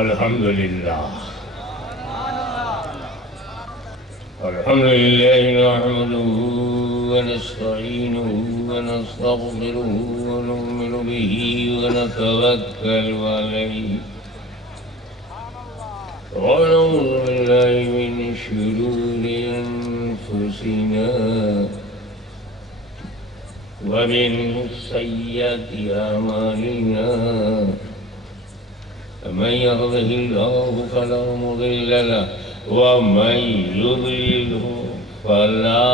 الحمد لله نحمده ونستعينه ونستغفره ونؤمن به ونتوكل عليه ونعوذ بالله من شرور أنفسنا ومن سيئات أعمالنا من يهده الله فلا مضل له ومن يضلله فلا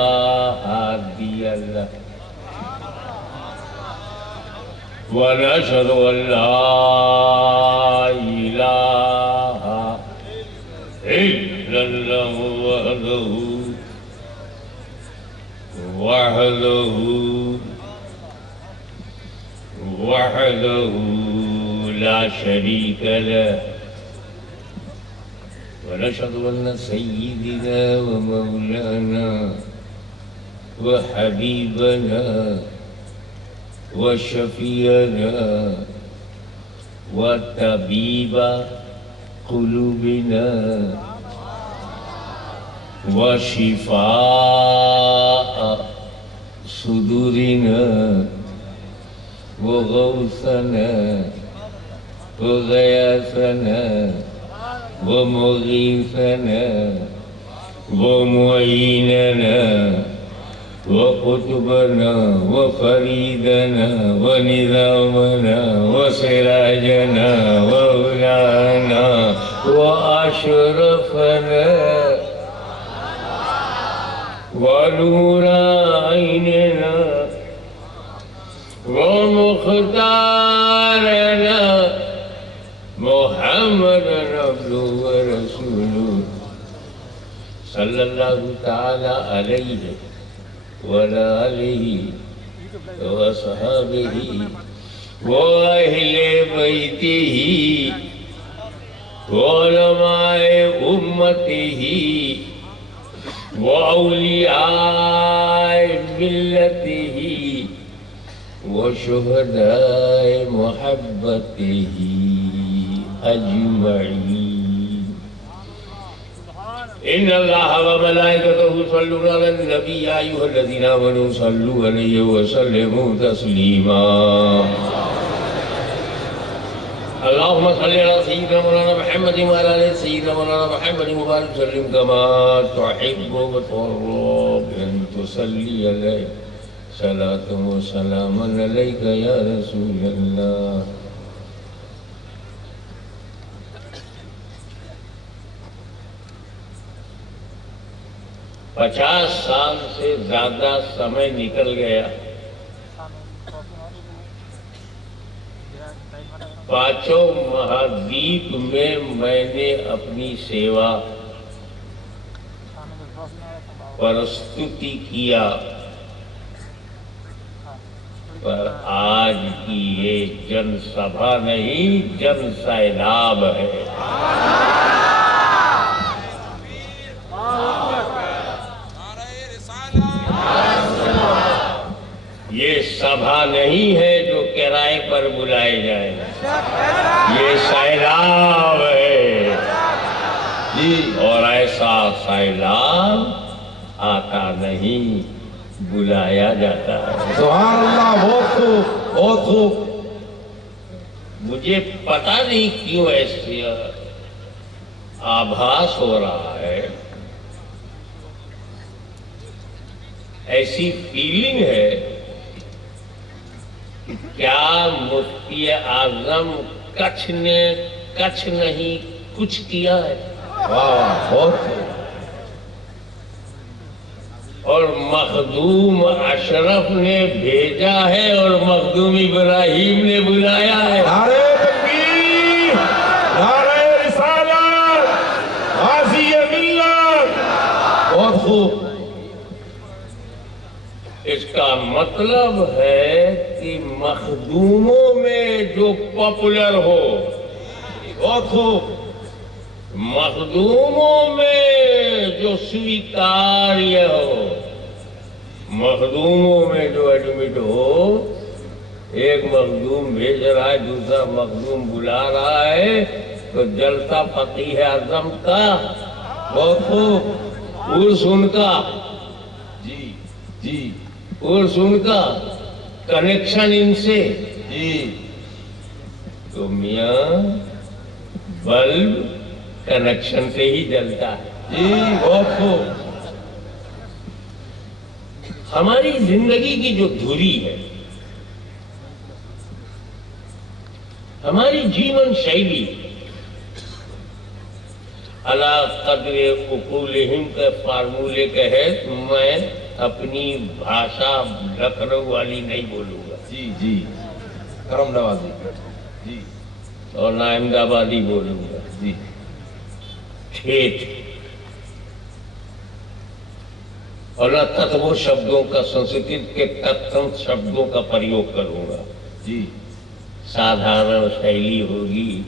هادي له ونشهد أن لا إله إلا الله وحده لا شريك له ونشهد أن سيدنا ومولانا وحبيبنا وشفيعنا وطبيب قلوبنا وشفاء صدورنا وغوثنا وغياثنا ومغيثنا ومعيننا وقطبنا وفريدنا ونظامنا وسراجنا وولانا وأشرفنا ونور عيننا ومختارنا محمد عبده ورسوله صلى الله تعالى عليه وعلى آله وصحابه وأهل بيته وعلماء أمته وأولياء ملته وشهداء محبته أجمعين. إن الله وملائكته يصلون على النبي يا أيها الذين آمنوا صلوا عليه وسلموا تسليما. اللهم صل على سيدنا مولانا محمد وعلى آل سيدنا مولانا محمد وبارك وسلم كما تحب وترضى بأن تصلي عليه صلاة وسلام عليك يا رسول الله. پچاس سال سے زیادہ سمے نکل گیا. پانچوں مہادیپ میں میں نے اپنی سیوا پرستوتی کیا، پر آج کی یہ جن سبھا نہیں جن سیلاب ہے. یہ سبھا نہیں ہے جو کرائے پر بلائے جائے، یہ سیلاب ہے اور ایسا سیلاب آتا نہیں بلایا جاتا ہے. سبحان اللہ. بہت خوب بہت خوب. مجھے پتا نہیں کیوں ایسے آبھاس ہو رہا ہے، ایسی فیلنگ ہے کیا مفتی اعظم کچھ نے کچھ نہیں کچھ کیا ہے. بہت خوب. اور مخدوم اشرف نے بھیجا ہے اور مخدوم ابراہیم نے بلایا ہے. نعرہ تکبیر، نعرہ رسالت، غازی ملت. بہت خوب. اس کا مطلب ہے کہ مخدوموں میں جو پاپولر ہو، بہت خوب. مخدوموں میں جو سویکاریہ ہو، مخدوموں میں جو ایڈمٹ ہو. ایک مخدوم بھیج رہا ہے، دوسرا مخدوم بلا رہا ہے، تو جلسہ فقیہ اعظم کا بہت خوب، عرس ان کا، جی جی عرس ان کا، کنیکشن ان سے، جی تو میاں بلب کنیکشن سے ہی جلتا ہے۔ جی بہت خوب۔ ہماری زندگی کی جو دھری ہے، ہماری جیون شیلی علی قدر عقولہم کے فارمولے کے ہے، میں اپنی بھاشا لکھنؤ والی نہیں بولوں گا، جی جی کرم نوازی، جی اور نہ احمد آبادی بولوں گا، جی ٹھیٹ، اور نہ تتو شبدوں کا، سنسکرت کے تتم شبدوں کا پریوگ کروں گا، جی سادھارن شیلی ہوگی،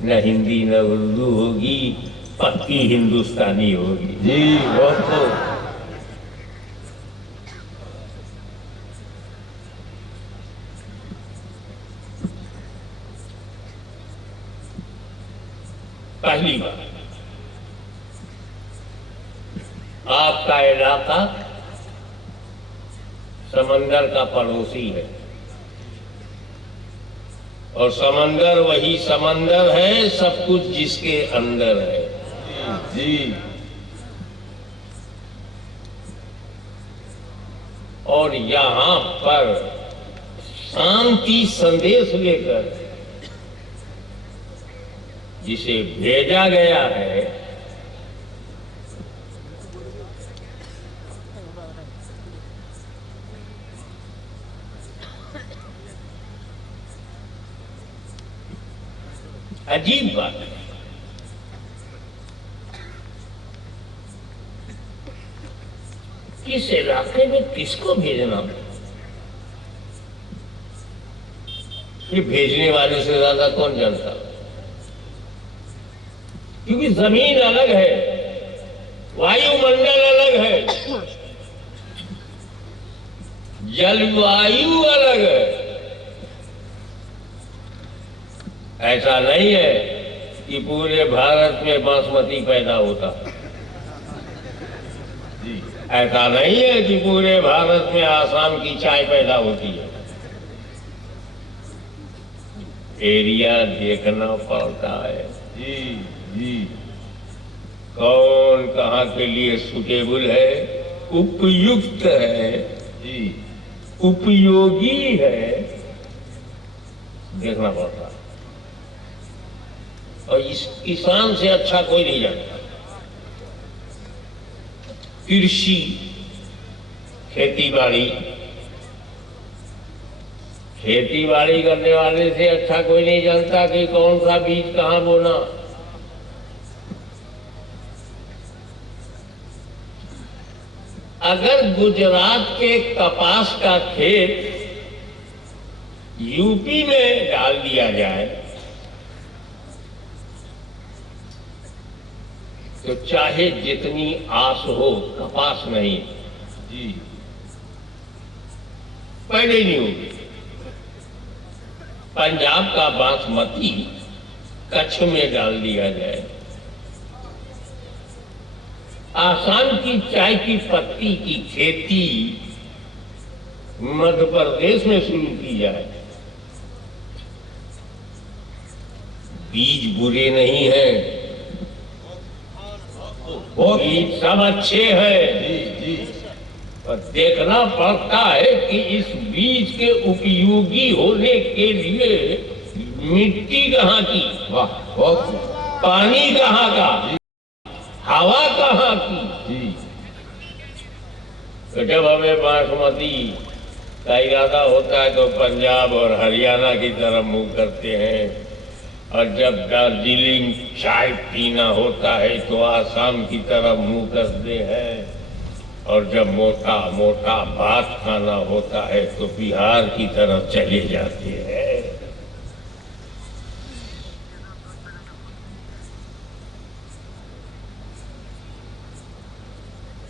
نہ ہندی نہ اردو ہوگی، پکی ہندوستانی ہوگی۔ جی بہت خوب۔ پہلی بات، آپ کا علاقہ سمندر کا پڑوسی ہے، اور سمندر وہی سمندر ہے، سب کچھ جس کے اندر ہے۔ جی اور یہاں پر شانتی سندیش لے کر جسے بھیجا گیا ہے، عجیب بات ہے، کس علاقے میں کس کو بھیجنا، یہ بھیجنے والے سے زیادہ کون جانتا، کیونکہ زمین الگ ہے، وایو منڈل الگ ہے، جل وایو الگ ہے۔ ایسا نہیں ہے کہ پورے بھارت میں باسمتی پیدا ہوتا، جی ایسا نہیں ہے کہ پورے بھارت میں آسام کی چائے پیدا ہوتی ہے، ایریا دیکھنا پڑتا ہے، جی جی کون کہاں کے لیے سوٹیبل ہے، اپیکت ہے، جی اپیوگی ہے، دیکھنا پڑتا ہے، اور اس کسان سے اچھا کوئی نہیں جانتا۔ کرشی، کھیتی باڑی، کھیتی باڑی کرنے والے سے اچھا کوئی نہیں جانتا کہ کون سا بیج کہاں بونا۔ اگر گجرات کے کپاس کا کھیت یو پی میں ڈال دیا جائے تو چاہے جتنی آس ہو، کپاس نہیں، جی پہلے نہیں ہوگی۔ پنجاب کا باسمتی کچھ میں ڈال دیا جائے، آسام کی چائے کی پتی کی کھیتی مدھیہ پردیش میں شروع کی جائے، بیج برے نہیں ہیں، بیج سب اچھے ہیں، جی جی پر دیکھنا پڑتا ہے کہ اس بیج کے اپیوگی ہونے کے لیے مٹی کہاں کی، واہ بہت خوب۔ پانی کہاں کا، ہوا کہاں کی۔ جی تو جب ہمیں باسمتی کا ارادہ ہوتا ہے تو پنجاب اور ہریانہ کی طرف منہ کرتے ہیں، اور جب دارجلنگ چائے پینا ہوتا ہے تو آسام کی طرف منہ کرتے ہیں، اور جب موٹا موٹا بھات کھانا ہوتا ہے تو بہار کی طرف چلے جاتے ہیں۔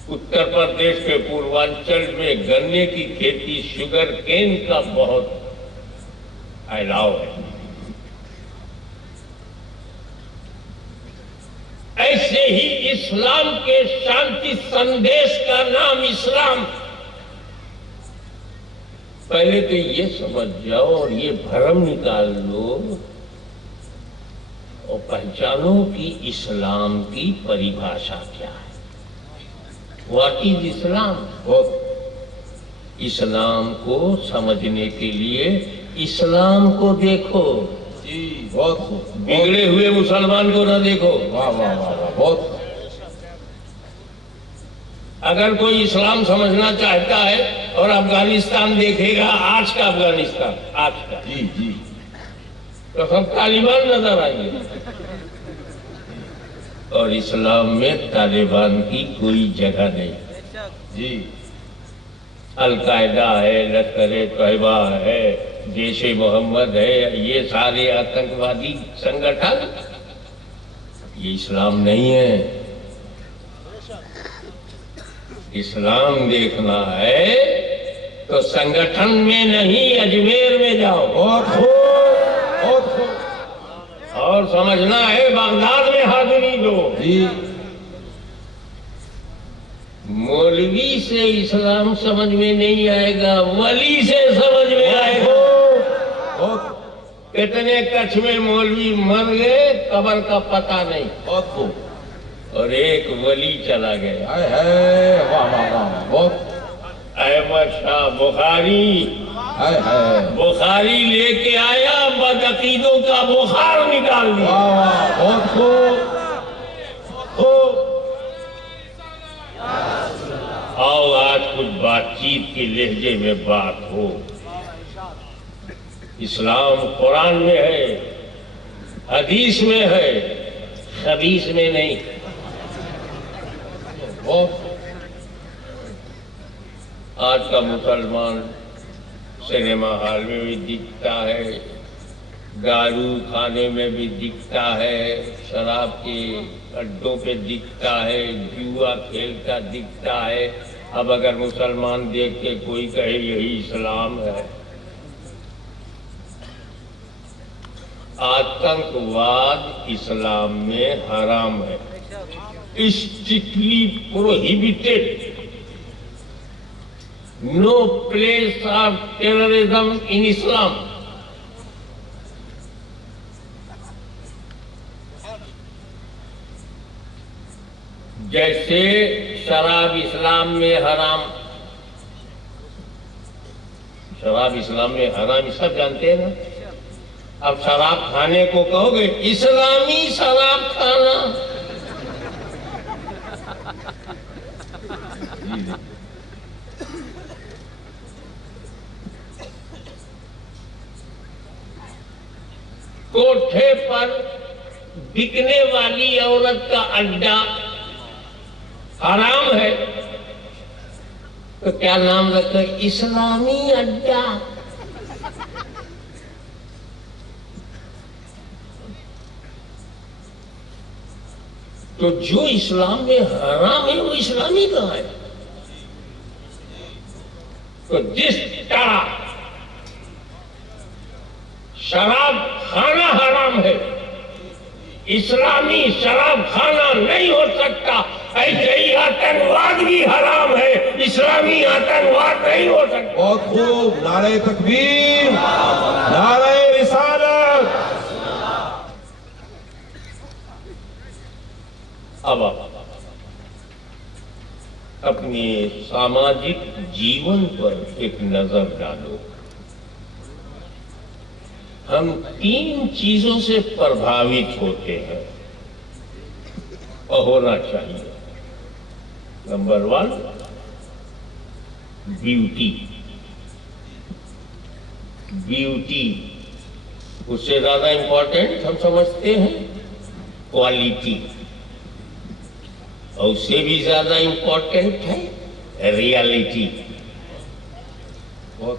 اتر پردیش کے پوروانچل میں گنے کی کھیتی، شوگر کین کا بہت پھیلاؤ ہے، ایسے ہی اسلام کے شانتی سندیش کا نام اسلام. پہلے تو یہ سمجھ جاؤ اور یہ بھرم نکال لو اور پہچانو کہ اسلام کی پریبھاشا کیا ہے. واٹ از اسلام؟ اسلام کو سمجھنے کے لیے اسلام کو دیکھو. جی بہت خوب. بگڑے ہوئے مسلمان کو نہ دیکھو. واہ واہ واہ واہ بہت خوب. اگر کوئی اسلام سمجھنا چاہتا ہے اور افغانستان دیکھے گا، آج کا افغانستان، آج کا، جی جی تو سب طالبان نظر آئیں گے. اور اسلام میں طالبان کی کوئی جگہ نہیں. جی القاعدہ ہے، لشکر طیبہ ہے، جیش محمد ہے، یہ سارے آتنکوادی سنگٹھن، یہ اسلام نہیں ہے. اسلام دیکھنا ہے تو سنگٹھن میں نہیں، اجمیر میں جاؤ. بہت خوب بہت خوب. اور سمجھنا ہے بغداد میں حاضری دو. جی مولوی سے اسلام سمجھ میں نہیں آئے گا، ولی سے سمجھ میں آئے گا. بہت کتنے کچھ میں مولوی مر گئے، قبر کا پتہ نہیں، بہت خوب. اور ایک ولی چلا گیا. ہائے ہائے واہ واہ واہ بہت. احمد شاہ بخاری، ہائے ہائے بخاری لے کے آیا، بدعقیدوں کا بخار نکال دیا. واہ واہ بہت خوب خوب. آؤ آج کچھ بات چیت کے لہجے میں بات ہو. اسلام قرآن میں ہے، حدیث میں ہے، خبیث میں نہیں. بہت آج کا مسلمان سنیما ہال میں بھی دکھتا ہے، دارو خانے میں بھی دکھتا ہے، شراب کے اڈوں پہ دکھتا ہے، جوا کھیلتا دکھتا ہے. اب اگر مسلمان دیکھ کے کوئی کہے یہی اسلام ہے. آتنکواد اسلام میں حرام ہے، strictly prohibited. No place of terrorism in Islam. جیسے شراب اسلام میں حرام، شراب اسلام میں حرام سب جانتے ہیں نا. اب شراب کھانے کو کہو گے اسلامی شراب کھانا، کوٹھے پر بکنے والی عورت کا اڈا حرام ہے تو کیا نام رکھا؟ اسلامی اڈا. تو جو اسلام میں حرام ہے وہ اسلامی کہاں ہے؟ تو جس طرح شراب خانہ حرام ہے، اسلامی شراب خانہ نہیں ہو سکتا، ایسے ہی آتنکواد بھی حرام ہے، اسلامی آتنکواد نہیں ہو سکتا. بہت خوب. نعرہ تکبیر، نعرہ رسالت. اب اپنے سماجک جیون پر ایک نظر ڈالو. ہم 3 چیزوں سے پربھاوت ہوتے ہیں اور ہونا چاہیے. Number 1 beauty. بیوٹی اس سے زیادہ امپورٹنٹ ہم سمجھتے ہیں کوالٹی، اور اس سے بھی زیادہ امپورٹنٹ ہے ریالٹی. بہت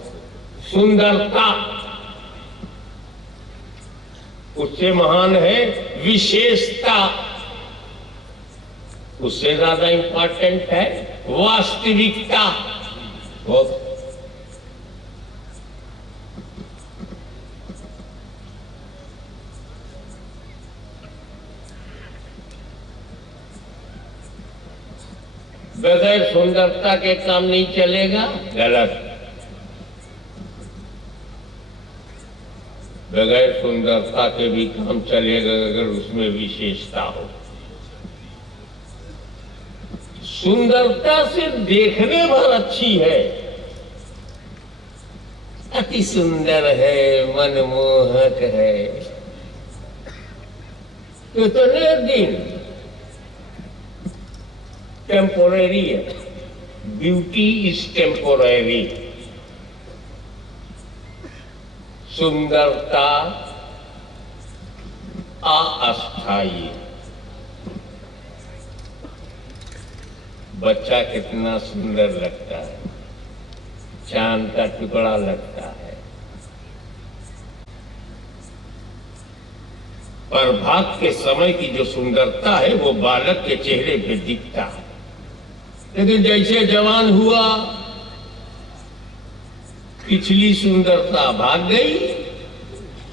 سندرتا اس سے مہان ہے وشیشتا، اس سے زیادہ امپورٹنٹ ہے واستوکتا. بہت بغیر سندرتا کے کام نہیں چلے گا، غلط. بغیر سندرتا کے بھی کام چلے گا اگر اس میں وشیشتا ہو. سندرتا صرف دیکھنے پر اچھی ہے، اتی سندر ہے، منموہک ہے، اتنے دن ٹیمپوریری ہے. Beauty is temporary. سندرتا استھائی. بچہ کتنا سندر لگتا ہے، چاند کا ٹکڑا لگتا ہے، پر بھاگ کے سمے کی جو سندرتا ہے وہ بالک کے چہرے پہ دکھتا ہے. لیکن جیسے جوان ہوا پچھلی سندرتا بھاگ گئی،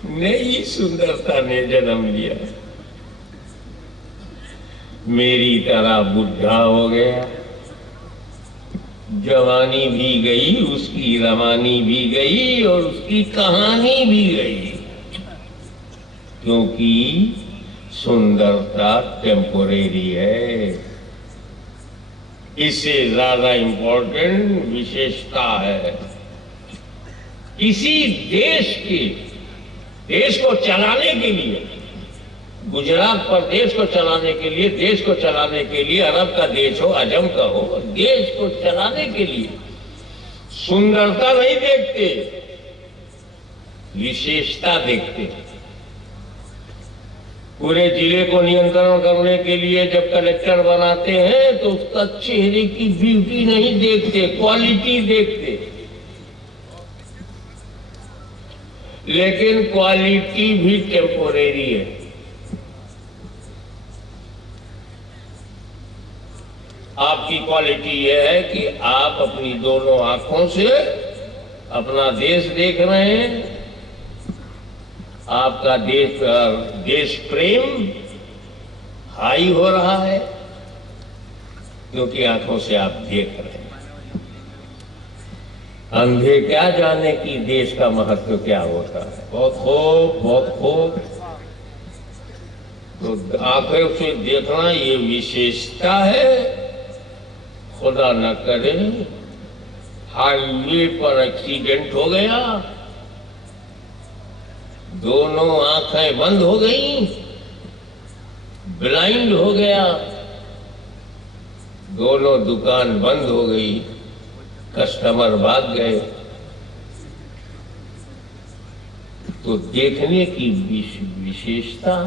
نئی سندرتا نے جنم لیا. میری طرح بڈھا ہو گیا، جوانی بھی گئی، اس کی روانی بھی گئی اور اس کی کہانی بھی گئی، کیونکہ سندرتا ٹیمپوریری ہے. اس سے زیادہ امپورٹنٹ وشیشتا ہے. کسی دیش کو چلانے کے لیے، گجرات پردیش کو چلانے کے لیے، دیش کو چلانے کے لیے، عرب کا دیش ہو، عجم کا ہو، دیش کو چلانے کے لیے سندرتا نہیں دیکھتے، وشیشتا دیکھتے. پورے ضلع کو نینترن کرنے کے لیے جب کلیکٹر بناتے ہیں تو اس کا چہرے کی بیوٹی نہیں دیکھتے، کوالٹی دیکھتے. لیکن کوالٹی بھی ٹیمپوریری ہے. آپ کی کوالٹی یہ ہے کہ آپ اپنی دونوں آنکھوں سے اپنا دیش دیکھ رہے ہیں. آپ کا دیش پریم ہائی ہو رہا ہے کیونکہ آنکھوں سے آپ دیکھ رہے ہیں. اندھے کیا جانے کہ دیش کا مہتو کیا ہوتا ہے. بہت خوب، بہت خوب. تو آنکھوں سے دیکھنا یہ وشیشتا ہے. خدا نہ کرے ہائی وے پر ایکسیڈنٹ ہو گیا، دونوں آنکھیں بند ہو گئیں، بلائنڈ ہو گیا، دونوں دکان بند ہو گئی، کسٹمر بھاگ گئے، تو دیکھنے کی وشیشتا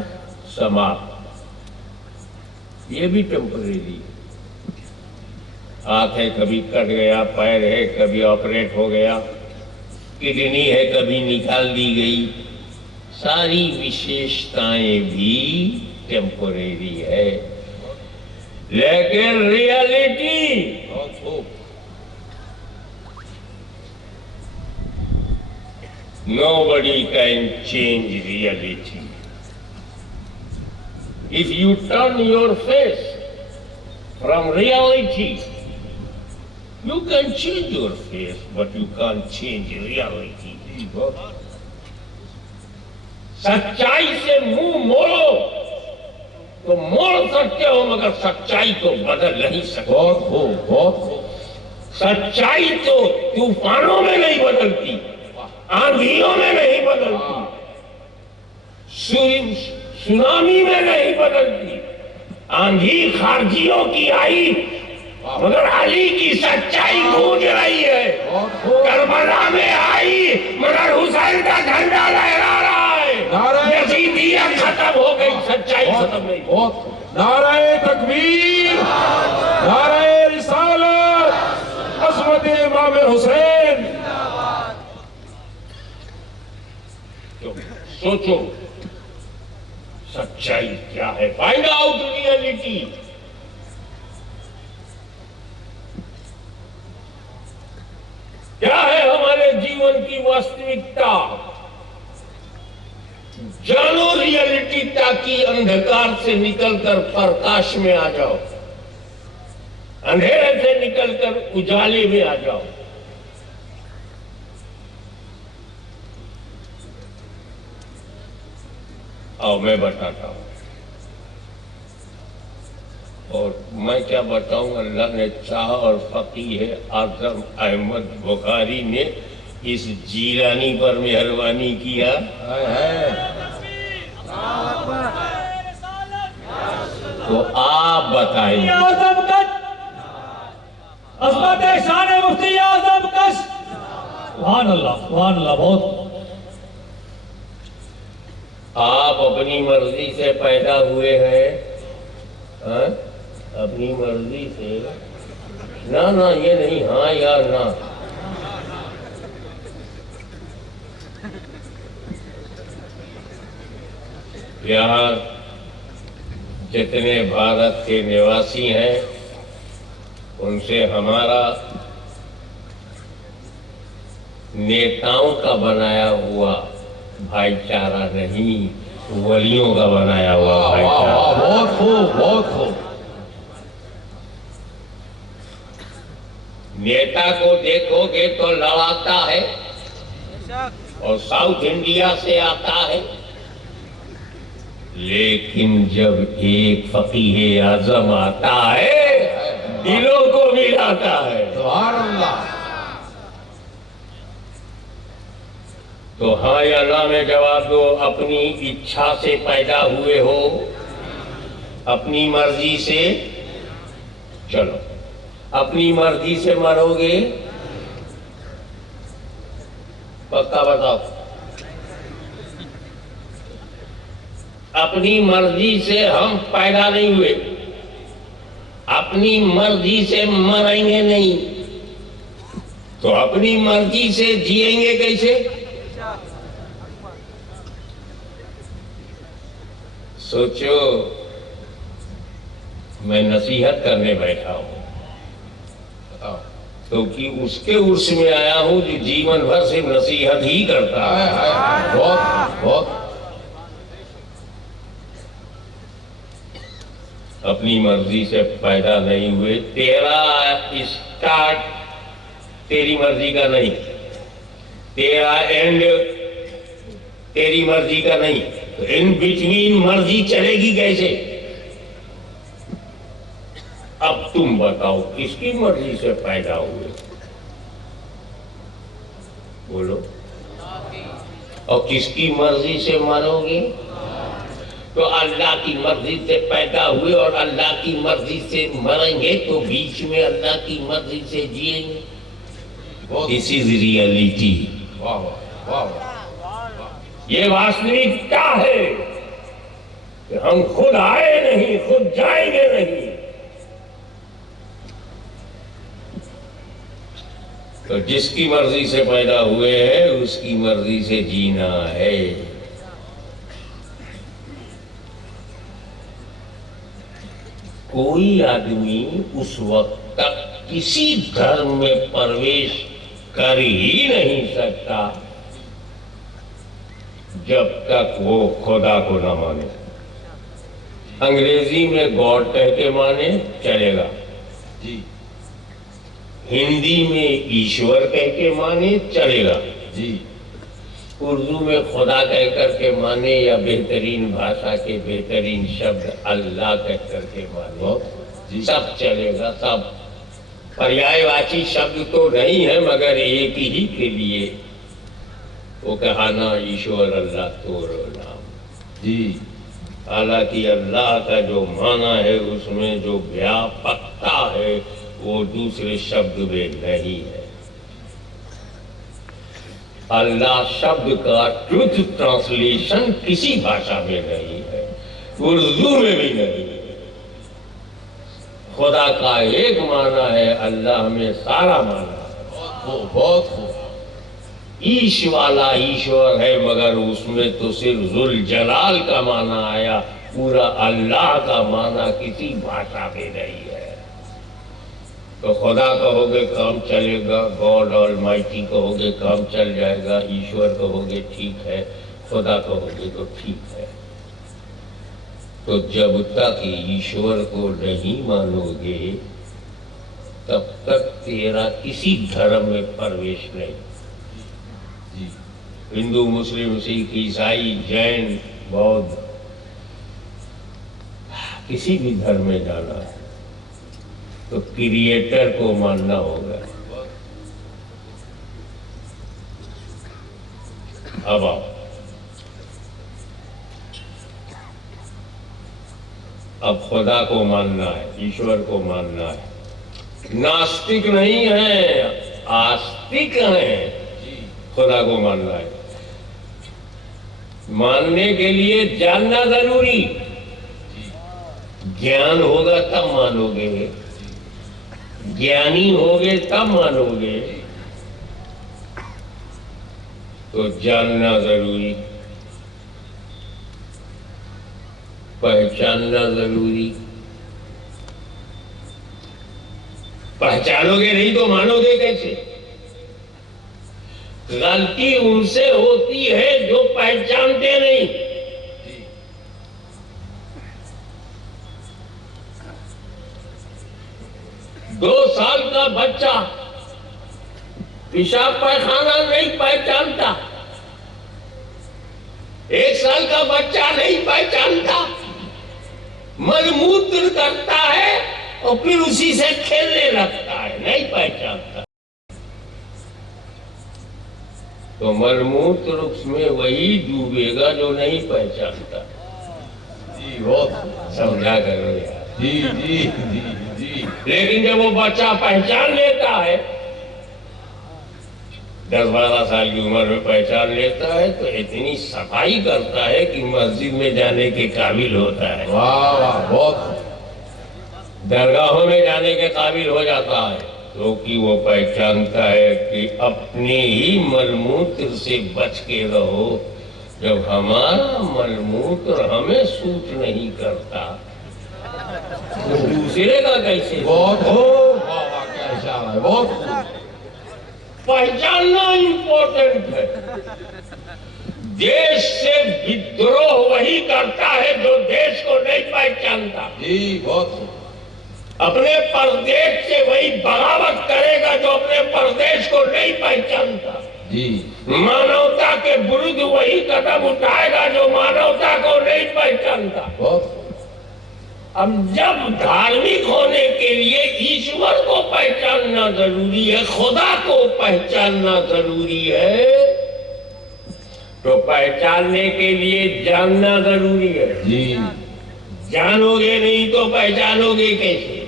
سماپت. یہ بھی ٹیمپریری ہے. آنکھ ہے کبھی کٹ گیا، پیر ہے کبھی آپریٹ ہو گیا، کڈنی ہے کبھی نکال دی گئی. ساری وشیشتائیں بھی ٹیمپوریری ہے. لیکن reality nobody can change reality. If you turn your face from reality, you can change your face, but you can't change reality. سچائی سے منہ موڑو تو موڑ سکتے ہو مگر سچائی کو بدل نہیں سکتے. بہت خوب، بہت خوب. سچائی تو طوفانوں میں نہیں بدلتی، آندھیوں میں نہیں بدلتی، سونامی میں نہیں بدلتی. آندھی خارجیوں کی آئی مگر علی کی سچائی گونج رہی ہے. کربلا میں آئی مگر حسین کا جھنڈا لہرا رہا ہے. یزیدیت ختم ہو گئی، سچائی ختم نہیں. نعرہ تکبیر، نعرہ رسالت، عظمت امام حسین. سوچو سچائی کیا ہے. Find out reality. کیا ہے ہمارے جیون کی واستوکتا. جانو ریئلٹی تاکہ اندھکار سے نکل کر پرکاش میں آ جاؤ. اندھیرے سے نکل کر اجالے میں آ جاؤ. اور میں بتاتا ہوں. اور میں کیا بتاؤں، اللہ نے چاہا اور فقیہ اعظم احمد بخاری نے اس جیلانی پر مہربانی کیا. تو آپ بتائیں. عظمت شان مفتی اعظم کش. سبحان اللہ سبحان اللہ. بہت آپ اپنی مرضی سے پیدا ہوئے ہیں. اپنی مرضی سے نہ یہ نہیں، ہاں یا نہ. یہاں جتنے بھارت کے نواسی ہیں ان سے ہمارا نیتاؤں کا بنایا ہوا بھائی چارہ نہیں، ولیوں کا بنایا ہوا بھائی چارہ. بہت خوب بہت خوب. نیتا کو دیکھو گے تو لڑاتا ہے اور ساؤتھ انڈیا سے آتا ہے، لیکن جب ایک فقیہ اعظم آتا ہے دلوں کو ملاتا ہے. سبحان اللہ. تو ہاں یا نہ میں جواب دو. اپنی اچھا سے پیدا ہوئے ہو، اپنی مرضی سے چلو، اپنی مرضی سے مرو گے. پکا بتاؤ. اپنی مرضی سے ہم پیدا نہیں ہوئے، اپنی مرضی سے مریں گے نہیں، تو اپنی مرضی سے جئیں گے کیسے؟ سوچو. میں نصیحت کرنے بیٹھا ہوں کیونکہ اس کے عرص میں آیا ہوں جو جیون بھر صرف نصیحت ہی کرتا ہے. بہت بہت. اپنی مرضی سے پیدا نہیں ہوئے. تیرا اسٹارٹ تیری مرضی کا نہیں، تیرا اینڈ تیری مرضی کا نہیں. تو ان بٹوین مرضی چلے گی کیسے؟ اب تم بتاؤ کس کی مرضی سے پیدا ہوئے؟ بولو. اور کس کی مرضی سے مرو گے؟ تو اللہ کی مرضی سے پیدا ہوئے اور اللہ کی مرضی سے مریں گے، تو بیچ میں اللہ کی مرضی سے جئیں گے. This is reality. واہ واہ واہ. یہ واستوکتا ہے کہ ہم خود آئے نہیں، خود جائیں گے نہیں. تو جس کی مرضی سے پیدا ہوئے ہیں اس کی مرضی سے جینا ہے. کوئی آدمی اس وقت تک کسی دھرم میں پرویش کر ہی نہیں سکتا جب تک وہ خدا کو نہ مانے. انگریزی میں گاڈ کہہ کے مانے چلے گا، جی ہندی میں ایشور کہہ کے مانے چلے گا، جی. اردو میں خدا کہہ کر کے مانے، یا بہترین بھاشا کے بہترین شبد اللہ کہہ کر کے مانے، جی. سب چلے گا. سب پریائے واچی شبد تو نہیں ہے مگر ایک ہی کے لیے وہ کہانا ایشور اللہ تورو نام. جی حالانکہ اللہ کا جو معنی ہے اس میں جو ویاپکتا ہے وہ دوسرے شبد میں نہیں ہے. اللہ شبد کا ٹروتھ ٹرانسلیشن کسی بھاشا میں نہیں ہے، اردو میں بھی نہیں ہے. خدا کا ایک معنی ہے، اللہ میں سارا معنی ہے. بہت خوب. ایش والا ایشور ہے مگر اس میں تو صرف ذوالجلال کا معنی آیا، پورا اللہ کا معنی کسی بھاشا میں نہیں ہے. تو خدا کہو گے کام چلے گا، گاڈ آلمائٹی کہو گے کام چل جائے گا، ایشور کہو گے ٹھیک ہے، خدا کہو گے تو ٹھیک ہے. تو جب تک ایشور کو نہیں مانو گے تب تک تیرا کسی دھرم میں پرویش نہیں. جی ہندو، مسلم، سکھ، عیسائی، جین، بودھ، کسی بھی دھرم میں جانا ہے تو کریٹر کو ماننا ہوگا. اب خدا کو ماننا ہے، ایشور کو ماننا ہے. ناستک نہیں ہے، آستک ہے. خدا کو ماننا ہے. ماننے کے لیے جاننا ضروری. گیان ہوگا تب مانو گے، گیانی ہوگے تب مانو گے. تو جاننا ضروری، پہچاننا ضروری. پہچانو گے نہیں تو مانو گے کیسے؟ غلطی ان سے ہوتی ہے جو پہچانتے نہیں. 2 سال کا بچہ پیشاب پائخانہ نہیں پہچانتا، 1 سال کا بچہ نہیں پہچانتا. مل موتر کرتا ہے اور پھر اسی سے کھیلنے لگتا ہے، نہیں پہچانتا. تو مل موتر اس میں وہی ڈوبے گا جو نہیں پہچانتا. جی بہت سمجھا کرو یار. جی جی جی جی. لیکن جب وہ بچہ پہچان لیتا ہے، 10-12 سال کی عمر میں پہچان لیتا ہے، تو اتنی صفائی کرتا ہے کہ مسجد میں جانے کے قابل ہوتا ہے، واہ واہ بہت. درگاہوں میں جانے کے قابل ہو جاتا ہے، کیونکہ وہ پہچانتا ہے کہ اپنے ہی مل موتر سے بچ کے رہو. جب ہمارا مل موتر ہمیں سوٹ نہیں کرتا تو دوسرے کا کیسے؟ بہت ہو. واہ واہ کیا اشارہ ہے. بہت پہچاننا امپورٹنٹ ہے. دیش سے بدروہ وہی کرتا ہے جو دیش کو نہیں پہچانتا. جی بہت. اپنے پردیش سے وہی بغاوت کرے گا جو اپنے پردیش کو نہیں پہچانتا. جی مانوتا کے ورد وہی قدم اٹھائے گا جو مانوتا کو نہیں پہچانتا. بہت. اب جب دھارمک ہونے کے لیے ایشور کو پہچاننا ضروری ہے، خدا کو پہچاننا ضروری ہے، تو پہچاننے کے لیے جاننا ضروری ہے. جی جانو گے نہیں تو پہچانو گے کیسے؟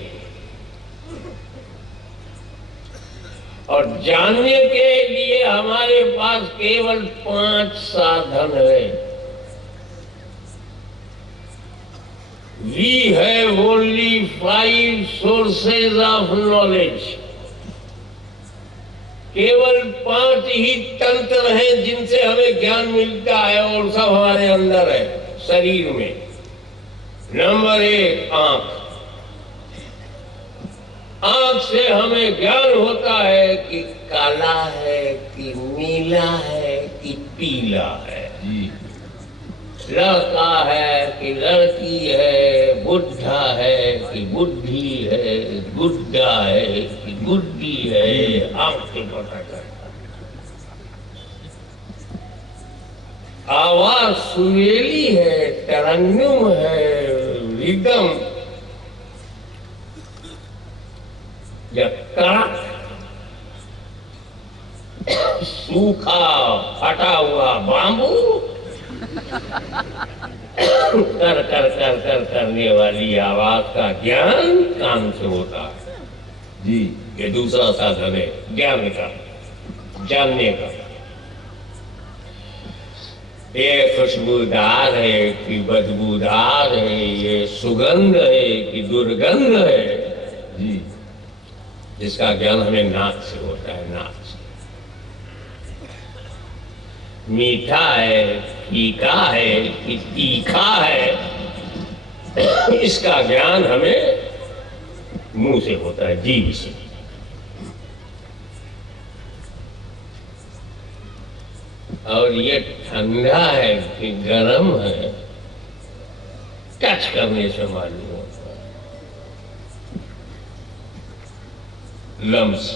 اور جاننے کے لیے ہمارے پاس کیول 5 سادھن ہے. We have only 5 sources of knowledge. کیول 5 ہی تنتر ہیں جن سے ہمیں گیان ملتا ہے، اور سب ہمارے اندر ہے، شریر میں. نمبر 1 آنکھ. آنکھ سے ہمیں گیان ہوتا ہے کہ کالا ہے کہ نیلا ہے کہ پیلا ہے، جی لڑکا ہے کہ لڑکی ہے، بڈھا ہے کہ بڈھی ہے، گڈا ہے کہ گڈی ہے. آنکھ سے پتہ چلتا. آواز سریلی ہے، ترنم ہے، ردم یا کڑک، سوکھا پھٹا ہوا بامبو، کر کر کر کر کرنے والی آواز کا گیان کان سے ہوتا ہے. جی یہ دوسرا سادھن ہے گیان کا، جاننے کا. یہ خوشبودار ہے کہ بدبودار ہے، یہ سگندھ ہے کہ درگندھ ہے، جی جس کا گیان ہمیں ناک سے ہوتا ہے. ناک سے میٹھا ہے، پھیکا ہے کہ تیکھا ہے، اس کا گیان ہمیں منہ سے ہوتا ہے، جیبھ سے. اور یہ ٹھنڈا ہے کہ گرم ہے، ٹچ کرنے سے معلوم ہوتا ہے. لمس.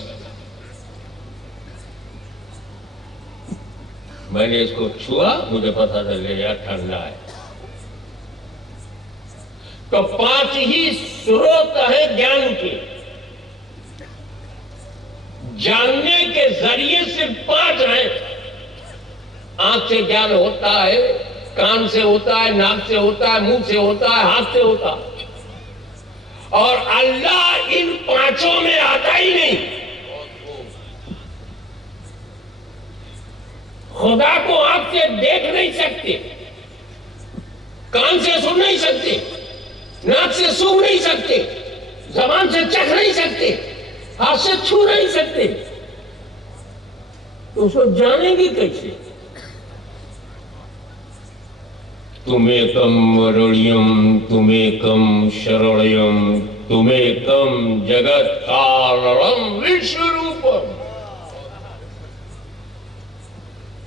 میں نے اس کو چھوا, مجھے پتا چلے گا ٹھنڈا ہے. تو 5 ہی سروت ہیں گیان کے. جاننے کے ذریعے صرف 5 ہیں. آنکھ سے گیان ہوتا ہے, کان سے ہوتا ہے, ناک سے ہوتا ہے, منہ سے ہوتا ہے, ہاتھ سے ہوتا ہے. اور اللہ ان 5 میں آتا ہی نہیں. خدا کو آنکھ سے دیکھ نہیں سکتے, کان سے سن نہیں سکتے, ناک سے سونگھ نہیں سکتے, زبان سے چکھ نہیں سکتے, ہاتھ سے چھو نہیں سکتے. تو اس کو جانیں گے کیسے؟ تمیکم ورڑیم تمیکم شرڑیم تمیکم جگت کارنم وشوروپم.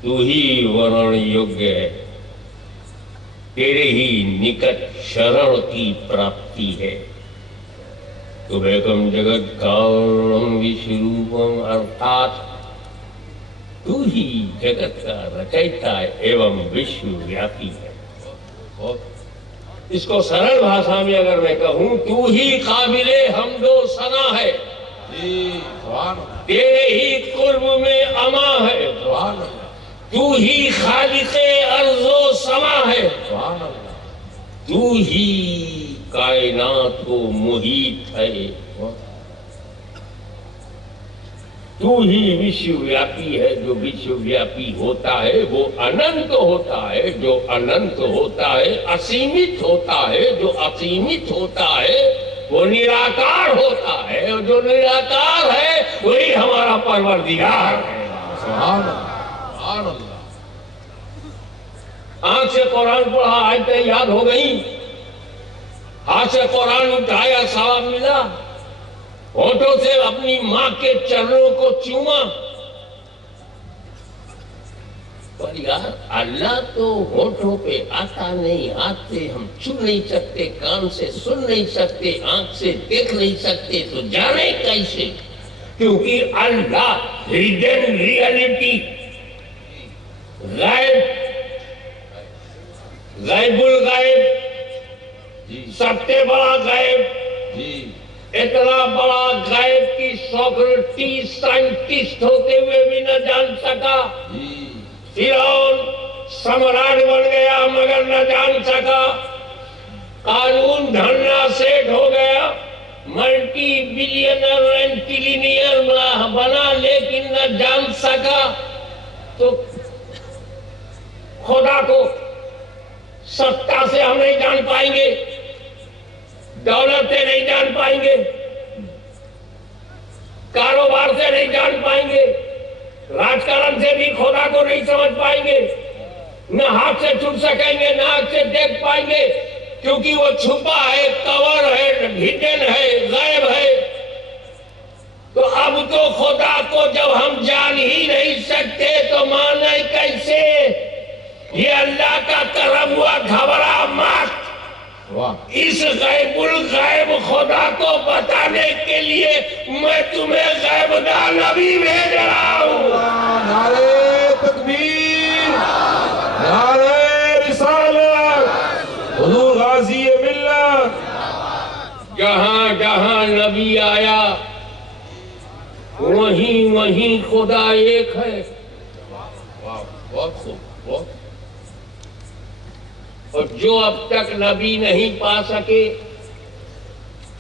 تو ہی ورن یوگیہ ہے, تیرے ہی نکٹ شرن کی پراپتی ہے. تمیکم جگت کارنم وشوروپم, ارتھات تو ہی جگت کا رچیتا ہے ایوم وشو ویاپی ہے. اس کو سرل بھاشا میں اگر میں کہوں, تو ہی قابل حمد و ثنا ہے, تیرے ہی قرب میں اما ہے, تو ہی خالق ارض و سما ہے, تو ہی کائنات کو محیط ہے, تو ہی وشو ویاپی ہے. جو وشو ویاپی ہوتا ہے وہ اننت ہوتا ہے, جو اننت ہوتا ہے اسیمت ہوتا ہے, جو اسیمت ہوتا ہے وہ نراکار ہوتا ہے, اور جو نراکار ہے وہی ہمارا پروردگار ہے. سبحان اللہ. آنکھ سے قرآن پڑھا, آیتیں یاد ہو گئیں, ہاتھ سے قرآن اٹھایا, ثواب ملا, ہونٹوں سے اپنی ماں کے چرنوں کو چوما. پر یار اللہ تو ہونٹوں پہ آتا نہیں, ہاتھ سے ہم چھو نہیں سکتے, کان سے سن نہیں سکتے, آنکھ سے دیکھ نہیں سکتے, تو جانے کیسے؟ کیونکہ اللہ ہڈن ریئلٹی, غیب, غیب الغیب, سب سے بڑا غیب, اتنا بڑا غیب کی سوکریٹیز سائنٹسٹ ہوتے ہوئے بھی نہ جان سکا. فرعون سمراٹ بن گیا مگر نہ جان سکا. قارون دھنا سیٹ ہو گیا, ملٹی بلینر اینڈ ٹریلینئر بنا, لیکن نہ جان سکا. تو خدا کو ستا سے ہم نہیں جان پائیں گے, دولت سے نہیں جان پائیں گے, کاروبار سے نہیں جان پائیں گے, راجکارن سے بھی خدا کو نہیں سمجھ پائیں گے, نہ ہاتھ سے چھو سکیں گے, نہ آنکھ سے دیکھ پائیں گے, کیونکہ وہ چھپا ہے, کور ہے, ہڈن ہے, غائب ہے. تو اب تو خدا کو جب ہم جان ہی نہیں سکتے تو مانے کیسے؟ یہ اللہ کا کرم ہوا, گھبرا مت. اس غیب الغیب خدا کو بتانے کے لیے میں تمہیں غیب دان نبی بھیج رہا ہوں. نعرہ تکبیر, نعرہ رسالت, حضور غازی ملت. جہاں جہاں نبی آیا وہیں وہیں خدا ایک ہے. بہت خوب, بہت. اور جو اب تک نبی نہیں پا سکے,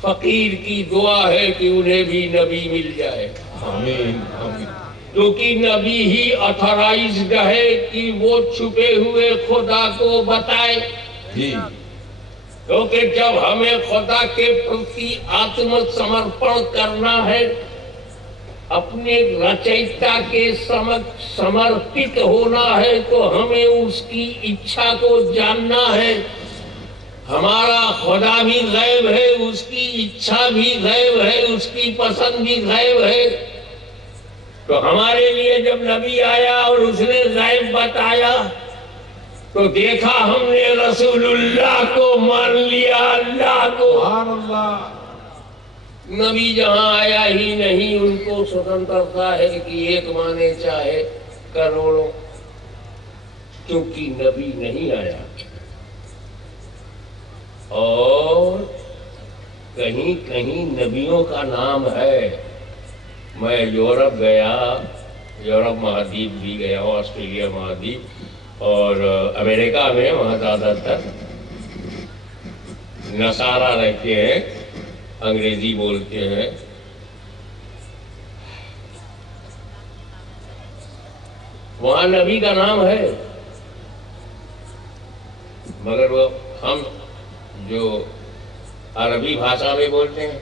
فقیر کی دعا ہے کہ انہیں بھی نبی مل جائے. آمین, آمین. کیونکہ نبی ہی اتھرائزڈ ہے کہ وہ چھپے ہوئے خدا کو بتائے. کیونکہ جب ہمیں خدا کے پرتی آتم سمرپن کرنا ہے, اپنے رچیتا کے سمرپت ہونا ہے, تو ہمیں اس کی اچھا کو جاننا ہے. ہمارا خدا بھی غیب ہے, اس کی اچھا بھی غیب ہے, اس کی پسند بھی غیب ہے. تو ہمارے لیے جب نبی آیا اور اس نے غیب بتایا تو دیکھا ہم نے رسول اللہ کو مان لیا, اللہ کو. سبحان اللہ. نبی جہاں آیا ہی نہیں، ان کو سوتنترتا ہے کہ ایک مانے چاہے کروڑوں، کیونکہ نبی نہیں آیا۔ اور کہیں کہیں نبیوں کا نام ہے۔ میں یورپ گیا، یورپ مہادیپ بھی گیا ہوں، آسٹریلیا مہادیپ، اور امریکہ میں وہاں زیادہ تر نصارہ رہتے ہیں، انگریزی بولتے ہیں۔ وہاں نبی کا نام ہے، مگر وہ ہم جو عربی بھاشا میں بولتے ہیں،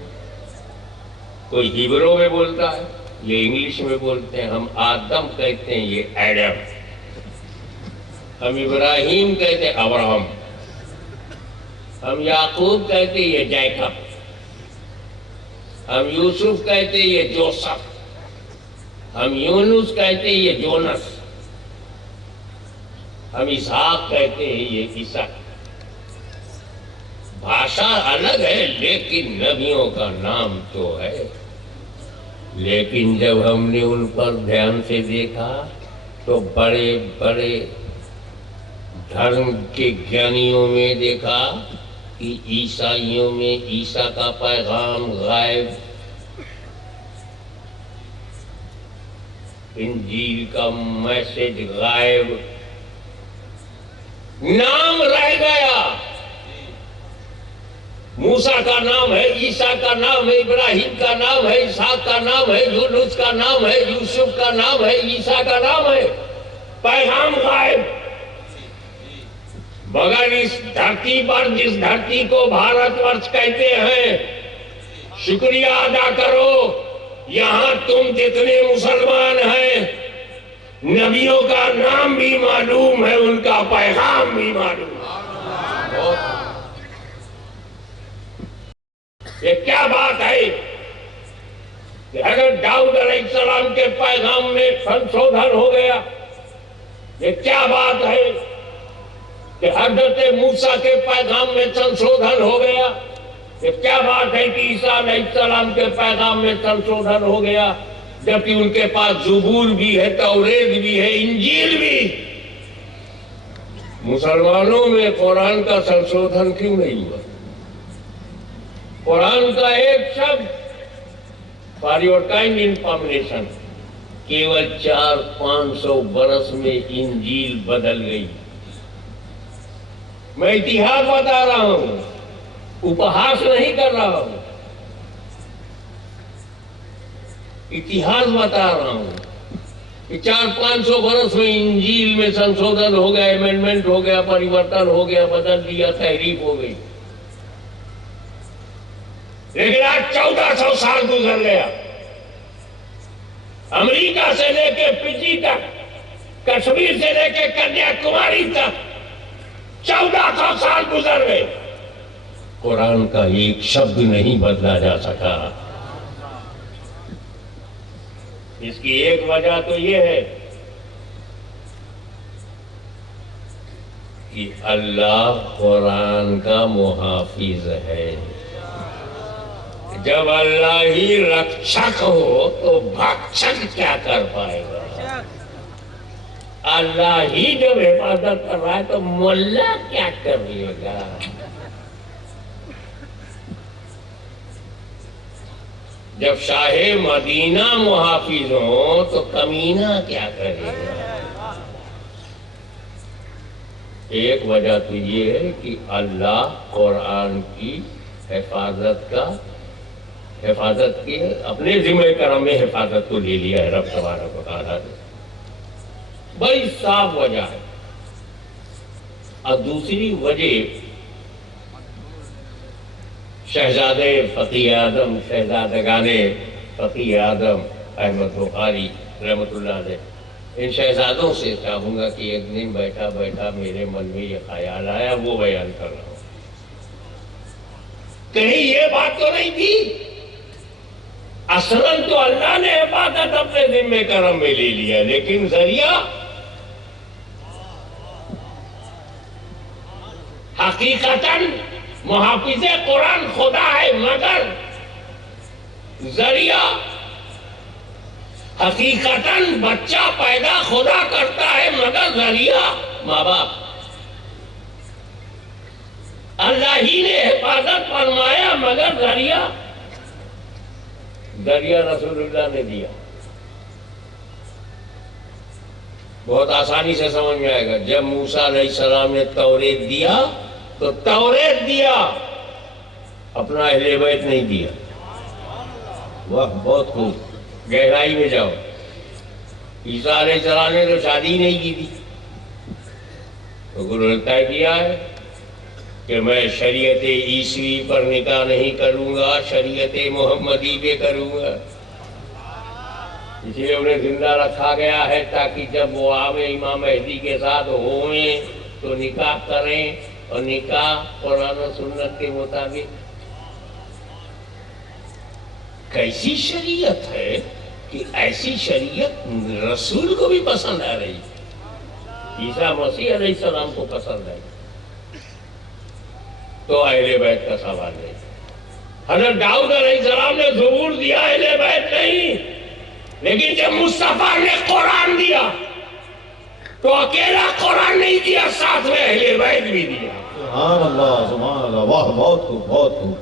کوئی ہیبرو میں بولتا ہے، یہ انگلش میں بولتے ہیں۔ ہم آدم کہتے ہیں، یہ ایڈم۔ ہم ابراہیم کہتے ہیں، ابراہم۔ ہم یعقوب کہتے ہیں، یہ جیکب۔ ہم یوسف کہتے ہیں، یہ جوسف۔ ہم یونس کہتے ہیں، یہ جونس۔ ہم اسحاق کہتے ہیں، یہ اسحاق۔ بھاشا الگ ہے، لیکن نبیوں کا نام تو ہے۔ لیکن جب ہم نے ان پر دھیان سے دیکھا تو بڑے بڑے دھرم کے گیانیوں میں دیکھا کہ عیسائیوں میں عیسیٰ کا پیغام غائب، انجیل کا میسج غائب، نام رہ گیا۔ موسیٰ کا نام ہے، عیسیٰ کا نام ہے، ابراہیم کا نام ہے، اسحاق کا نام ہے، یونس کا نام ہے، یوسف کا نام ہے، عیسیٰ کا نام ہے، پیغام غائب۔ مگر اس دھرتی پر، جس دھرتی کو بھارت ورش کہتے ہیں، شکریہ ادا کرو، یہاں تم جتنے مسلمان ہیں، نبیوں کا نام بھی معلوم ہے، ان کا پیغام بھی معلوم ہے۔ یہ کیا بات ہے کہ اگر داؤد علیہ السلام کے پیغام میں سنشودھن ہو گیا؟ یہ کیا بات ہے کہ حضرت موسیٰ کے پیغام میں سنشودھن ہو گیا؟ یہ کیا بات ہے کہ عیسیٰ علیہ السلام کے پیغام میں سنشودھن ہو گیا، جبکہ ان کے پاس زبور بھی ہے، توریت بھی ہے، انجیل بھی؟ مسلمانوں میں قرآن کا سنشودھن کیوں نہیں ہوا؟ قرآن کا ایک شبد فار یور کائنڈ انفارمیشن، کیول 400-500 برس میں انجیل بدل گئی۔ میں اتہاس بتا رہا ہوں، اپہاس نہیں کر رہا ہوں، اتہاس بتا رہا ہوں کہ 400-500 برس میں انجیل میں سنشودھن ہو گیا، امینڈمنٹ ہو گیا، پریورتن ہو گیا، بدل دیا، تحریف ہو گئی۔ لیکن آج 1400 سال گزر گیا، امریکہ سے لے کے فجی تک، کشمیر سے لے کے کنیا کماری تک 1400 سال گزر گئے، قرآن کا ایک شبد نہیں بدلا جا سکا۔ اس کی ایک وجہ تو یہ ہے کہ اللہ قرآن کا محافظ ہے۔ جب اللہ ہی رکشک ہو تو بھکشک کیا کر پائے گا؟ اللہ ہی جب حفاظت کر رہا ہے تو ملا کیا کرے گا؟ جب شاہ مدینہ محافظ ہو تو کمینہ کیا کرے گا؟ ایک وجہ تو یہ ہے کہ اللہ قرآن کی حفاظت کی اپنے ذمہ کرم میں حفاظت کو لے لیا ہے رب تبارک و تعالیٰ نے، بڑی صاف وجہ ہے۔ اور دوسری وجہ شہزادے فقیہ اعظم، شہزادگان فقیہ اعظم احمد بخاری رحمۃ اللہ علیہ، ان شہزادوں سے چاہوں گا کہ ایک دن بیٹھا بیٹھا میرے من میں یہ خیال آیا، وہ بیان کر رہا ہوں۔ کہیں یہ بات تو نہیں تھی؟ اصلاً تو اللہ نے حفاظت اپنے ذمہ کرم میں لے لیا، لیکن ذریعہ حقیقتاً محافظ قرآن خدا ہے، مگر ذریعہ حقیقتاً بچہ پیدا خدا کرتا ہے مگر ذریعہ ماں باپ. اللہ ہی نے حفاظت فرمایا مگر ذریعہ رسول اللہ نے دیا. بہت آسانی سے سمجھ میں آئے گا. جب موسیٰ علیہ السلام نے توریت دیا تو توریت دیا, اپنا اہل بیت نہیں دیا. واہ بہت خوب, گہرائی میں جاؤ. عیسیٰ علیہ السلام نے تو شادی نہیں کی تھی, تو گرو نے طے کیا ہے کہ میں شریعت عیسوی پر نکاح نہیں کروں گا, شریعت محمدی پہ کروں گا. اس لیے انہیں زندہ رکھا گیا ہے تاکہ جب وہ آوے امام مہدی کے ساتھ ہوئیں تو نکاح کریں, اور نکاح قرآن و سنت کے مطابق. کیسی شریعت ہے کہ ایسی شریعت رسول کو بھی پسند آ رہی, عیسیٰ مسیح علیہ السلام کو پسند ہے, تو اہل بیت کا سوال نہیں. حضرت داؤد علیہ السلام نے ظہور دیا, اہل بیت نہیں. لیکن جب مصطفیٰ نے قرآن دیا تو اکیلا قرآن نہیں دیا, ساتھ میں اہل بیت بھی دیا. سبحان اللہ, واہ بہت خوب بہت خوب.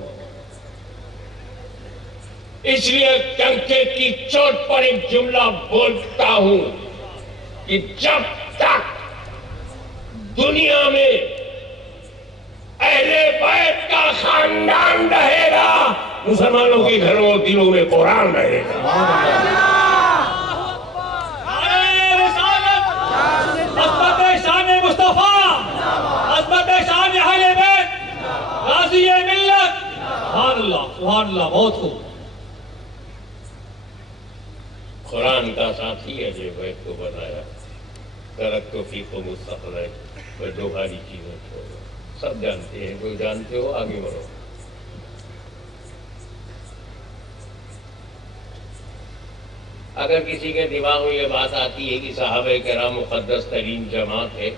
اس لیے ڈنکے کی چوٹ پر ایک جملہ بولتا ہوں کہ جب تک دنیا میں اہل بیت کا خاندان رہے گا, مسلمانوں کے گھروں اور دلوں میں قرآن رہے گا. سبحان اللہ, بہت خوب. قرآن کا ساتھی اہل بیت کو بنایا. ترکت فیکم الثقلین, میں دو بھاری چیزیں چھوڑا. سب جانتے ہیں, کوئی جانتے ہو آگے بڑھو. اگر کسی کے دماغ میں یہ بات آتی ہے کہ صحابہ کرام مقدس ترین جماعت ہے,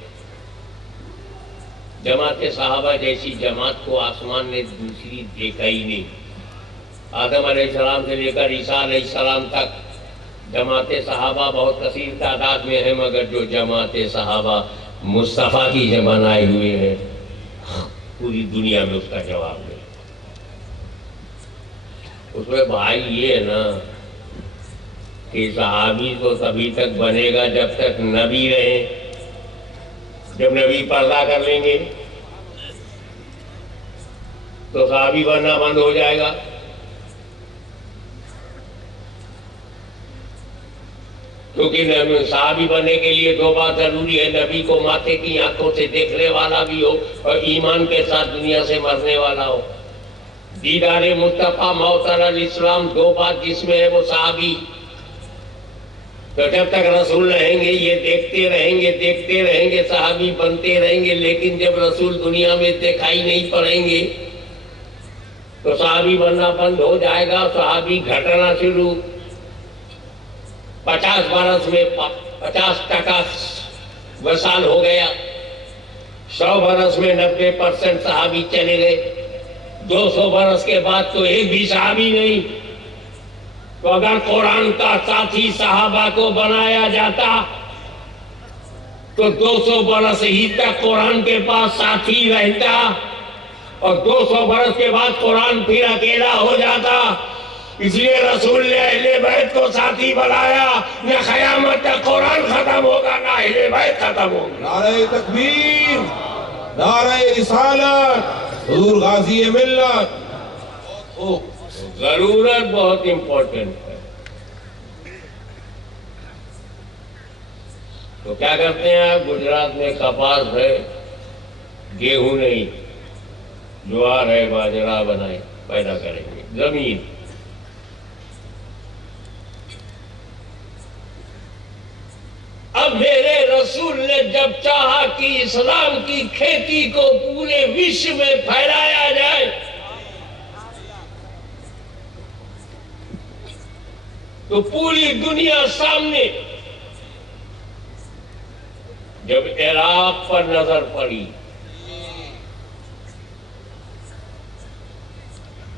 جماعت صحابہ جیسی جماعت کو آسمان نے دوسری دیکھا ہی نہیں. آدم علیہ السلام سے لے کر عیسیٰ علیہ السلام تک جماعت صحابہ بہت کثیر تعداد میں ہے, مگر جو جماعت صحابہ مصطفیٰ کی جو بنائے ہوئے ہیں پوری دنیا میں اس کا جواب نہیں. اس میں بھائی یہ ہے نا کہ صحابی تو تبھی تک بنے گا جب تک نبی رہے. جب نبی پردہ کر لیں گے تو صحابی بننا بند ہو جائے گا. کیونکہ صحابی بننے کے لیے دو بات ضروری ہے, نبی کو ماتھے کی آنکھوں سے دیکھنے والا بھی ہو اور ایمان کے ساتھ دنیا سے مرنے والا ہو. دیدار مصطفیٰ معطر الاسلام, دو بات جس میں ہے وہ صحابی. تو جب تک رسول رہیں گے یہ دیکھتے رہیں گے صحابی بنتے رہیں گے. لیکن جب رسول دنیا میں دکھائی نہیں پڑیں گے تو صحابی بننا بند ہو جائے گا. صحابی گھٹنا شروع. 50 برس میں 50% وصال ہو گیا, 100 برس میں 90% صحابی چلے گئے, 200 برس کے بعد تو ایک بھی صحابی نہیں. تو اگر قرآن کا ساتھی صحابہ کو بنایا جاتا تو 200 برس ہی تک قرآن کے پاس ساتھی رہتا, اور 200 برس کے بعد قرآن پھر اکیلا ہو جاتا. اس لیے رسول نے اہل بیت کو ساتھی بنایا. نہ قیامت تک قرآن ختم ہوگا نہ اہل بیت ختم ہوگا. نعرہ تکبیر, نعرہ رسالت, حضور غازی ملت. ضرورت بہت امپورٹنٹ ہے. تو کیا کرتے ہیں, گجرات میں کپاس ہے, گیہوں نہیں, جوار ہے, باجرہ بنائیں, پیدا کریں گے. زمین اب میرے رسول نے جب چاہا کہ اسلام کی کھیتی کو پورے وشو میں پھیلایا جائے تو پوری دنیا سامنے جب عراق پر نظر پڑی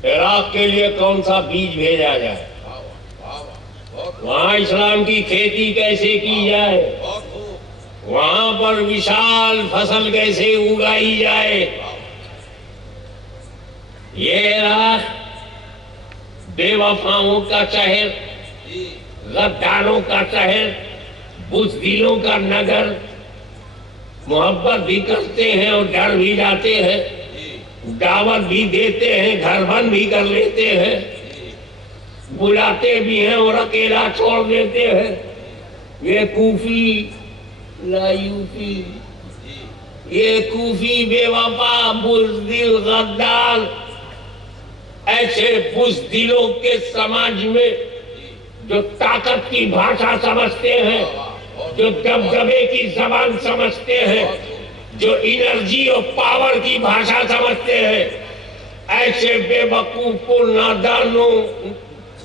عراق کے لیے کون سا بیج بھیجا جائے، وہاں اسلام کی کھیتی کیسے کی جائے، وہاں پر وشال فصل کیسے اگائی جائے۔ یہ عراق بے وفاؤں کا شہر، غداروں کا شہر، بزدلوں کا نگر، محبت بھی کرتے ہیں اور ڈر بھی جاتے ہیں، دعوت بھی دیتے ہیں، گھر بند بھی کر لیتے ہیں، بلاتے بھی ہیں اور اکیلا چھوڑ دیتے ہیں۔ یہ کوفی لا یوفی، یہ کوفی بے وفا بزدل غدار، ایسے بزدلوں کے سماج میں جو طاقت کی بھاشا سمجھتے ہیں، جو دبدبے کی زبان سمجھتے ہیں، جو انرجی اور پاور کی بھاشا سمجھتے ہیں، ایسے بے وقوفوں، نادانوں،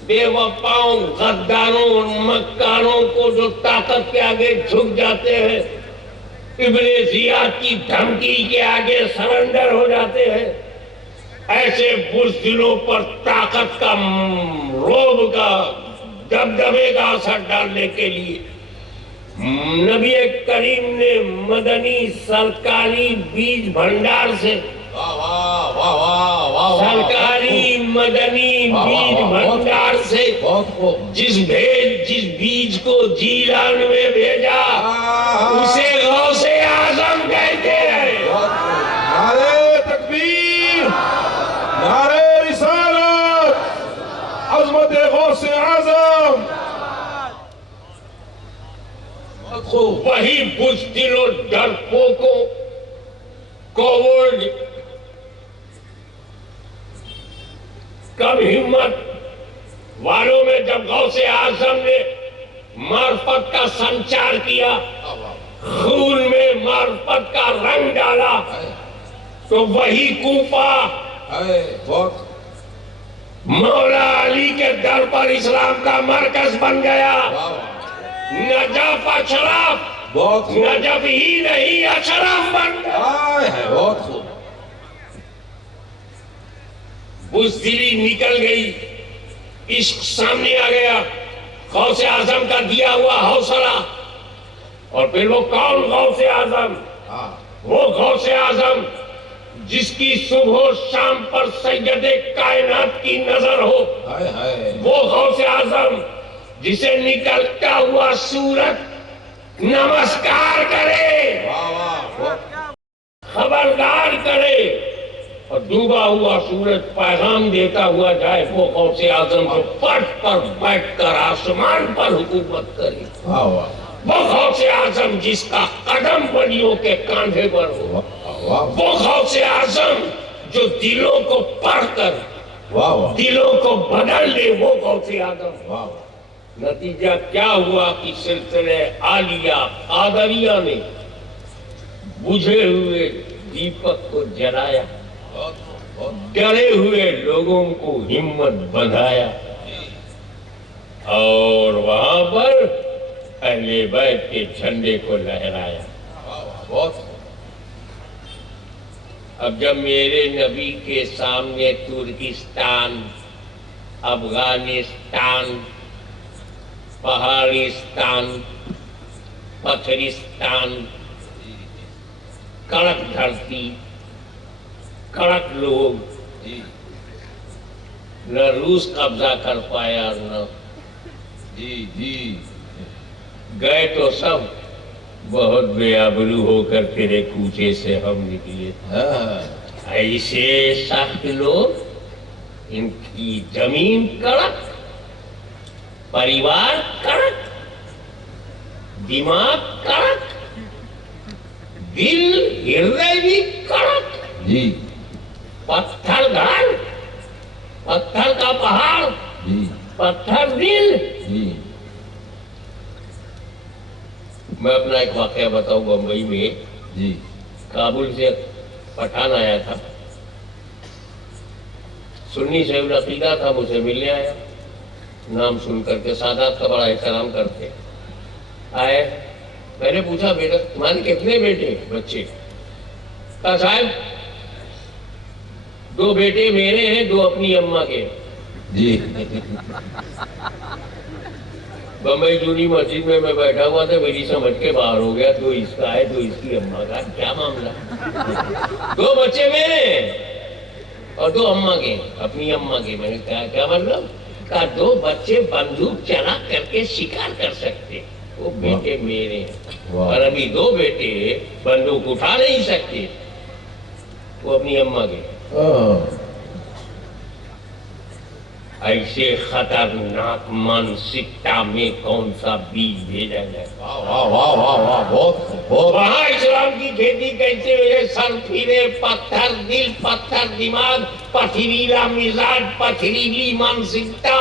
بے وفاؤں، غداروں اور مکاروں کو جو طاقت کے آگے جھک جاتے ہیں، ابلیسیات کی دھمکی کے آگے سرنڈر ہو جاتے ہیں، ایسے بزدلوں پر طاقت کا، رعب کا، دبدبے کا اثر ڈالنے کے لیے نبی کریم نے مدنی سرکاری بیج بھنڈار سے، سرکاری مدنی بیج بھنڈار سے جس بیج کو جیلان میں بھیجا اسے غوث اعظم کہتے ہیں۔ نعرہ تکبیر، نعرہ رسالت، عظمت غوث اعظم۔ وہی بزدل اور ڈرپوکوں، کوورڈ، کم ہمت والوں میں جب غوث اعظم نے معرفت کا سنچار کیا، خون میں معرفت کا رنگ ڈالا، تو وہی کوفہ مولا علی کے در پر اسلام کا مرکز بن گیا۔ نجف اشرف، نجف ہی نہیں اشرف بن گیا۔ بہت خوب۔ بزدلی نکل گئی، عشق سامنے آ گیا، غوث اعظم کا دیا ہوا حوصلہ۔ اور پھر وہ کون غوث اعظم؟ وہ غوث اعظم جس کی صبح و شام پر سید کائنات کی نظر ہو، وہ غوث اعظم جسے نکلتا ہوا سورج نمسکار کرے، خبردار کرے، اور ڈوبا ہوا سورج پیغام دیتا ہوا جائے، وہ غوث اعظم جو فرش پر بیٹھ کر آسمان پر حکومت کرے، وہ غوث اعظم جس کا قدم ولیوں کے کاندھے پر ہو، وہ غوث اعظم جو دلوں کو پڑھ کر دلوں کو بدل دے، وہ غوث اعظم۔ نتیجہ کیا ہوا کہ سلسلہ عالیہ قادریہ نے بجھے ہوئے دیپک کو جلایا، ڈرے ہوئے لوگوں کو ہمت بندھایا، اور وہاں پر اہل بیت کے جھنڈے کو لہرایا۔ اب جب میرے نبی کے سامنے ترکستان، افغانستان، پہاڑستان، پتھرستان، کڑک دھرتی، کڑک لوگ، نہ روس قبضہ کر پایا، نہ گئے تو سب بہت بے آبرو ہو کر تیرے کوچے سے ہم نکلے۔ ایسے سخت لوگ، ان کی زمین کڑک، پریوار کڑک، دماغ کڑک، دل ہردے بھی کڑک، پتھر گھر، پتھر کا پہاڑ، پتھر دل۔ میں اپنا ایک واقعہ بتاؤں، بمبئی میں کابل سے پٹھان آیا تھا، سنی صاحب العقیدہ تھا، مجھے ملنے آیا، نام سن کر کے سادات کا بڑا احترام کرتے آئے۔ میں نے پوچھا بیٹا تمہارے کتنے بیٹے بچے؟ کہا صاحب دو بیٹے میرے ہیں، دو اپنی اماں کے. جی بمبئی جونی مسجد میں بیٹھا ہوا تھا، میری سمجھ کے باہر ہو گیا. دو اس کا ہے، دو اس کی اماں کا. کیا معاملہ؟ دو بچے میرے ہیں اور دو اماں کے، اپنی اماں کے. میں نے کہا کیا مطلب؟ کہا دو بچے بندوق چلا کر کے شکار کر سکتے، وہ بیٹے میرے ہیں. اور ابھی دو بیٹے بندوق اٹھا نہیں سکتے، وہ اپنی اماں کے. ایسے خطرناک مانسکتا میں کون سا بیج بھیجا جائے؟ واہ واہ واہ واہ، بہت وہاں اسلام کی کھیتی کیسے ہوئے؟ سر پھرے، پتھر دل، پتھر دماغ، پتھریلا مزاج، پتھریلی مانسکتا.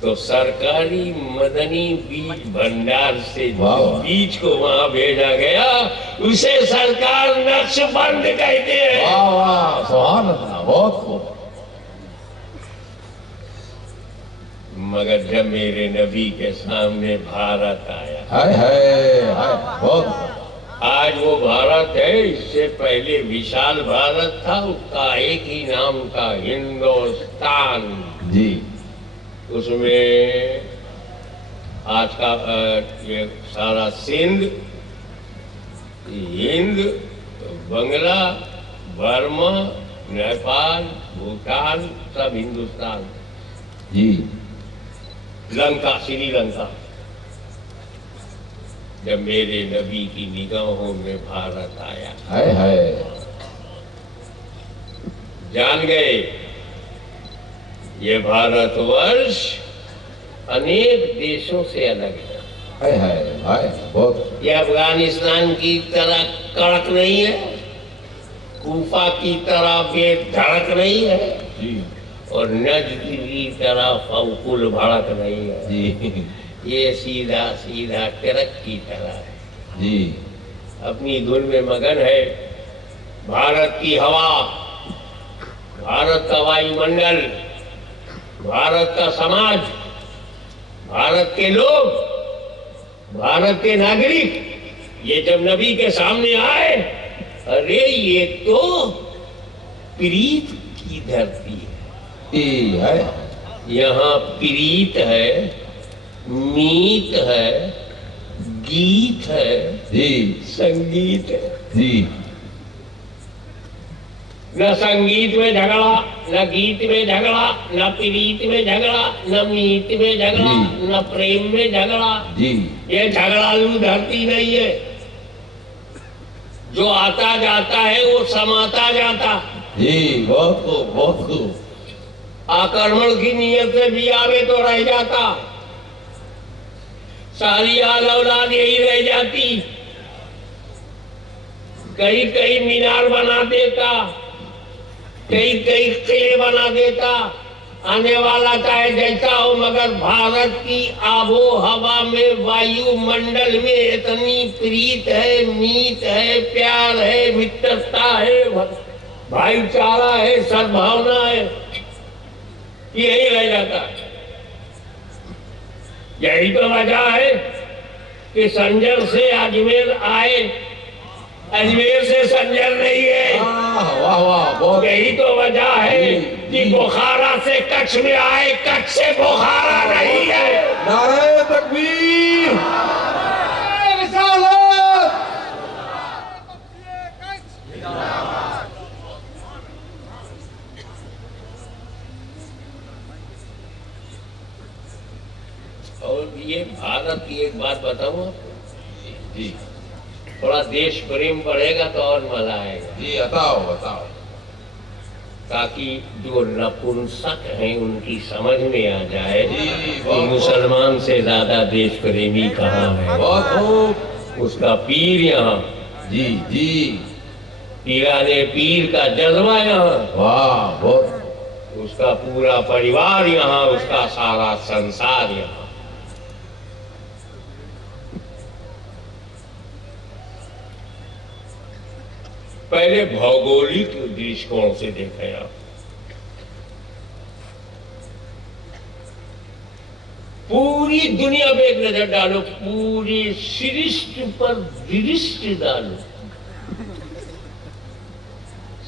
تو سرکاری مدنی بیج بھنڈار سے جو بیج کو وہاں بھیجا گیا اسے سرکار نقش بند کہتے ہیں. واہ واہ، سبحان اللہ، بہت خوب. مگر جب میرے نبی کے سامنے بھارت آیا، ہائے ہائے ہائے، بہت خوب. آج وہ بھارت ہے، اس سے پہلے وشال بھارت تھا، اس کا ایک ہی نام تھا، ہندوستان. جی اس میں آج کا یہ سارا سندھ، ہند، بنگلہ، برما، نیپال، بھوٹان، سب ہندوستان. جی لنکا، سری لنکا. جب میرے نبی کی نگاہوں میں بھارت آیا، ہائے ہائے، جان گئے یہ بھارت ورش انیک دیشوں سے الگ ہے. ہائے ہائے ہائے، بہت. یہ افغانستان کی طرح کڑک نہیں ہے، کوفہ کی طرح بے دھڑک نہیں ہے، جی اور نجد کی طرح فوقل بھڑک نہیں ہے. جی یہ سیدھا سیدھا ٹرک کی طرح ہے، جی اپنی دھن میں مگن ہے. بھارت کی ہوا، بھارت کا وایو منڈل، بھارت کا سماج، بھارت کے لوگ، بھارت کے ناگرک، یہ جب نبی کے سامنے آئے، ارے یہ تو پریت کی دھرتی ہے. جی ہائے، یہاں پریت ہے، میت ہے، گیت ہے، جی سنگیت ہے. جی نہ سنگیت میں جھگڑا، نہ گیت میں جھگڑا، نہ پریت میں جھگڑا، نہ میت میں جھگڑا، نہ پریم میں جھگڑا. جی یہ جھگڑالو دھرتی نہیں ہے. جو آتا جاتا ہے وہ سماتا جاتا. جی، بہت خوب بہت خوب. آکرمن کی نیت سے بھی آوے تو رہ جاتا، ساری آل اولاد یہی رہ جاتی. کئی کئی مینار بنا دیتا، کئی کئی قلعے بنا دیتا. آنے والا چاہے جیسا ہو، مگر بھارت کی آب و ہوا میں، وایو منڈل میں اتنی پریت ہے، میت ہے، پیار ہے، مترتا ہے، بھائی چارہ ہے، سدبھاونا ہے، یہی رہ جاتا ہے. یہی تو وجہ ہے کہ سنجر سے اجمیر آئے، اجمیر سے سنجر نہیں ہے. واہ واہ، بہت. یہی تو وجہ ہے کہ بخارا سے کچھ میں آئے، کچھ سے بخارا نہیں ہے. نعرہ تکبیر، رسالت. اور یہ بھارت کی ایک بات بتاؤں آپ کو، جی تھوڑا دیش پریم بڑھے گا تو اور مزہ آئے گا. جی، بتاؤ بتاؤ. تاکہ جو نپنسک ہیں ان کی سمجھ میں آ جائے جی کہ مسلمان سے زیادہ دیش پریمی کہاں ہے. بہت خوب. اس کا پیر یہاں، جی جی، پیرانے پیر کا جذبہ یہاں، واہ بہت. اس کا پورا پریوار یہاں، اس کا سارا سنسار یہاں. پہلے بھوگولک درشکوں سے دیکھیں آپ. پوری دنیا پہ ایک نظر ڈالو، پوری سرشت پر درشت ڈالو.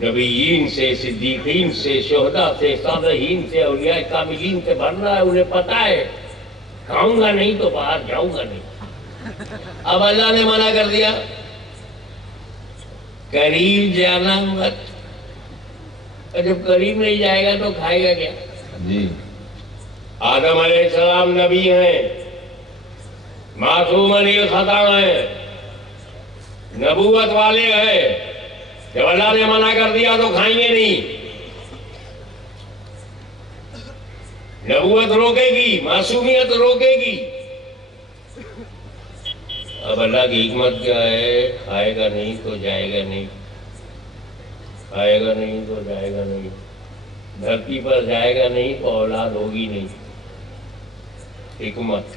نبیین سے، صدیقین سے، شہداء سے، صالحین سے، اولیاء کاملین سے بھرنا ہے. انہیں پتا ہے کھاؤں گا نہیں تو باہر جاؤں گا نہیں. اب اللہ نے منع کر دیا قریب جانا مت. جب قریب نہیں جائے گا تو کھائے گا کیا؟ جی آدم علیہ السلام نبی ہیں، معصوم علی خطا ہیں، نبوت والے ہیں. جب اللہ نے منع کر دیا تو کھائیں گے نہیں. نبوت روکے گی، معصومیت روکے گی. اب اللہ کی حکمت کیا ہے؟ کھائے گا نہیں تو جائے گا نہیں، کھائے گا نہیں تو جائے گا نہیں، دھرتی پر جائے گا نہیں تو اولاد ہوگی نہیں. حکمت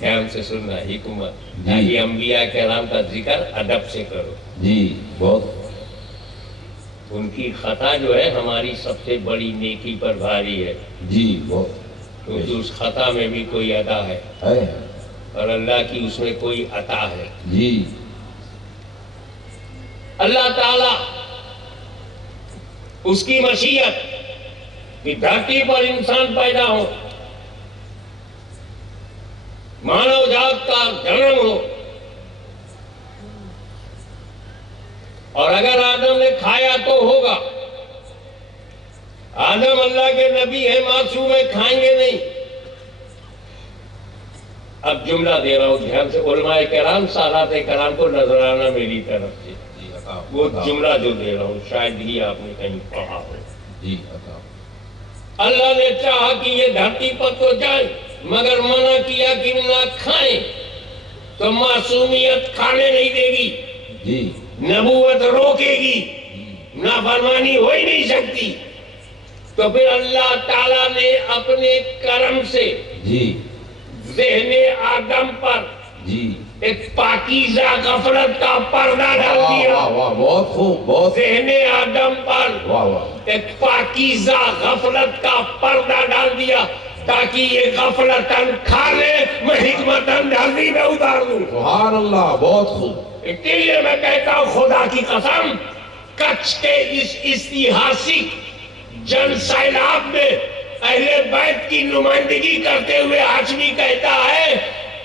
دھیان سے سننا، حکمت. تاکہ انبیاء کرام کا ذکر ادب سے کرو. جی بہت. ان کی خطا جو ہے ہماری سب سے بڑی نیکی پر بھاری ہے. جی بہت. کیونکہ اس خطا میں بھی کوئی ادا ہے اور اللہ کی اس میں کوئی عطا ہے. جی اللہ تعالی اس کی مشیت کہ دھرتی پر انسان پیدا ہو، مانو جات کا جنم ہو، اور اگر آدم نے کھایا تو ہوگا. آدم اللہ کے نبی ہیں، معصوم ہیں، کھائیں گے نہیں. اب جملہ دے رہا ہوں دھیان سے، علماء کرام سادات کرام کو نذرانہ میری طرف سے. وہ جملہ جو دے رہا ہوں شاید ہی آپ نے کہیں پڑھا ہو. جی اللہ نے چاہا کہ یہ دھرتی پر تو جائے، مگر منع کیا کہ نہ کھائیں. تو معصومیت کھانے نہیں دے گی، جی نبوت روکے گی، نافرمانی ہو ہی نہیں سکتی. تو پھر اللہ تعالیٰ نے اپنے کرم سے جی ذہن آدم پر جی ایک پاکیزہ غفلت کا پردہ ڈال دیا. واہ واہ بہت خوب. بہت ذہن آدم پر واہ واہ. ایک پاکیزہ غفلت کا پردہ ڈال دیا تاکہ یہ غفلتاً کھا لے، میں حکمتاً دھرتی میں اتار دوں. سبحان اللہ بہت خوب. اس لیے میں کہتا ہوں خدا کی قسم، کچھ کے اس اتہاسک جن سیلاب میں اہل بیت کی نمائندگی کرتے ہوئے ہاشمی کہتا ہے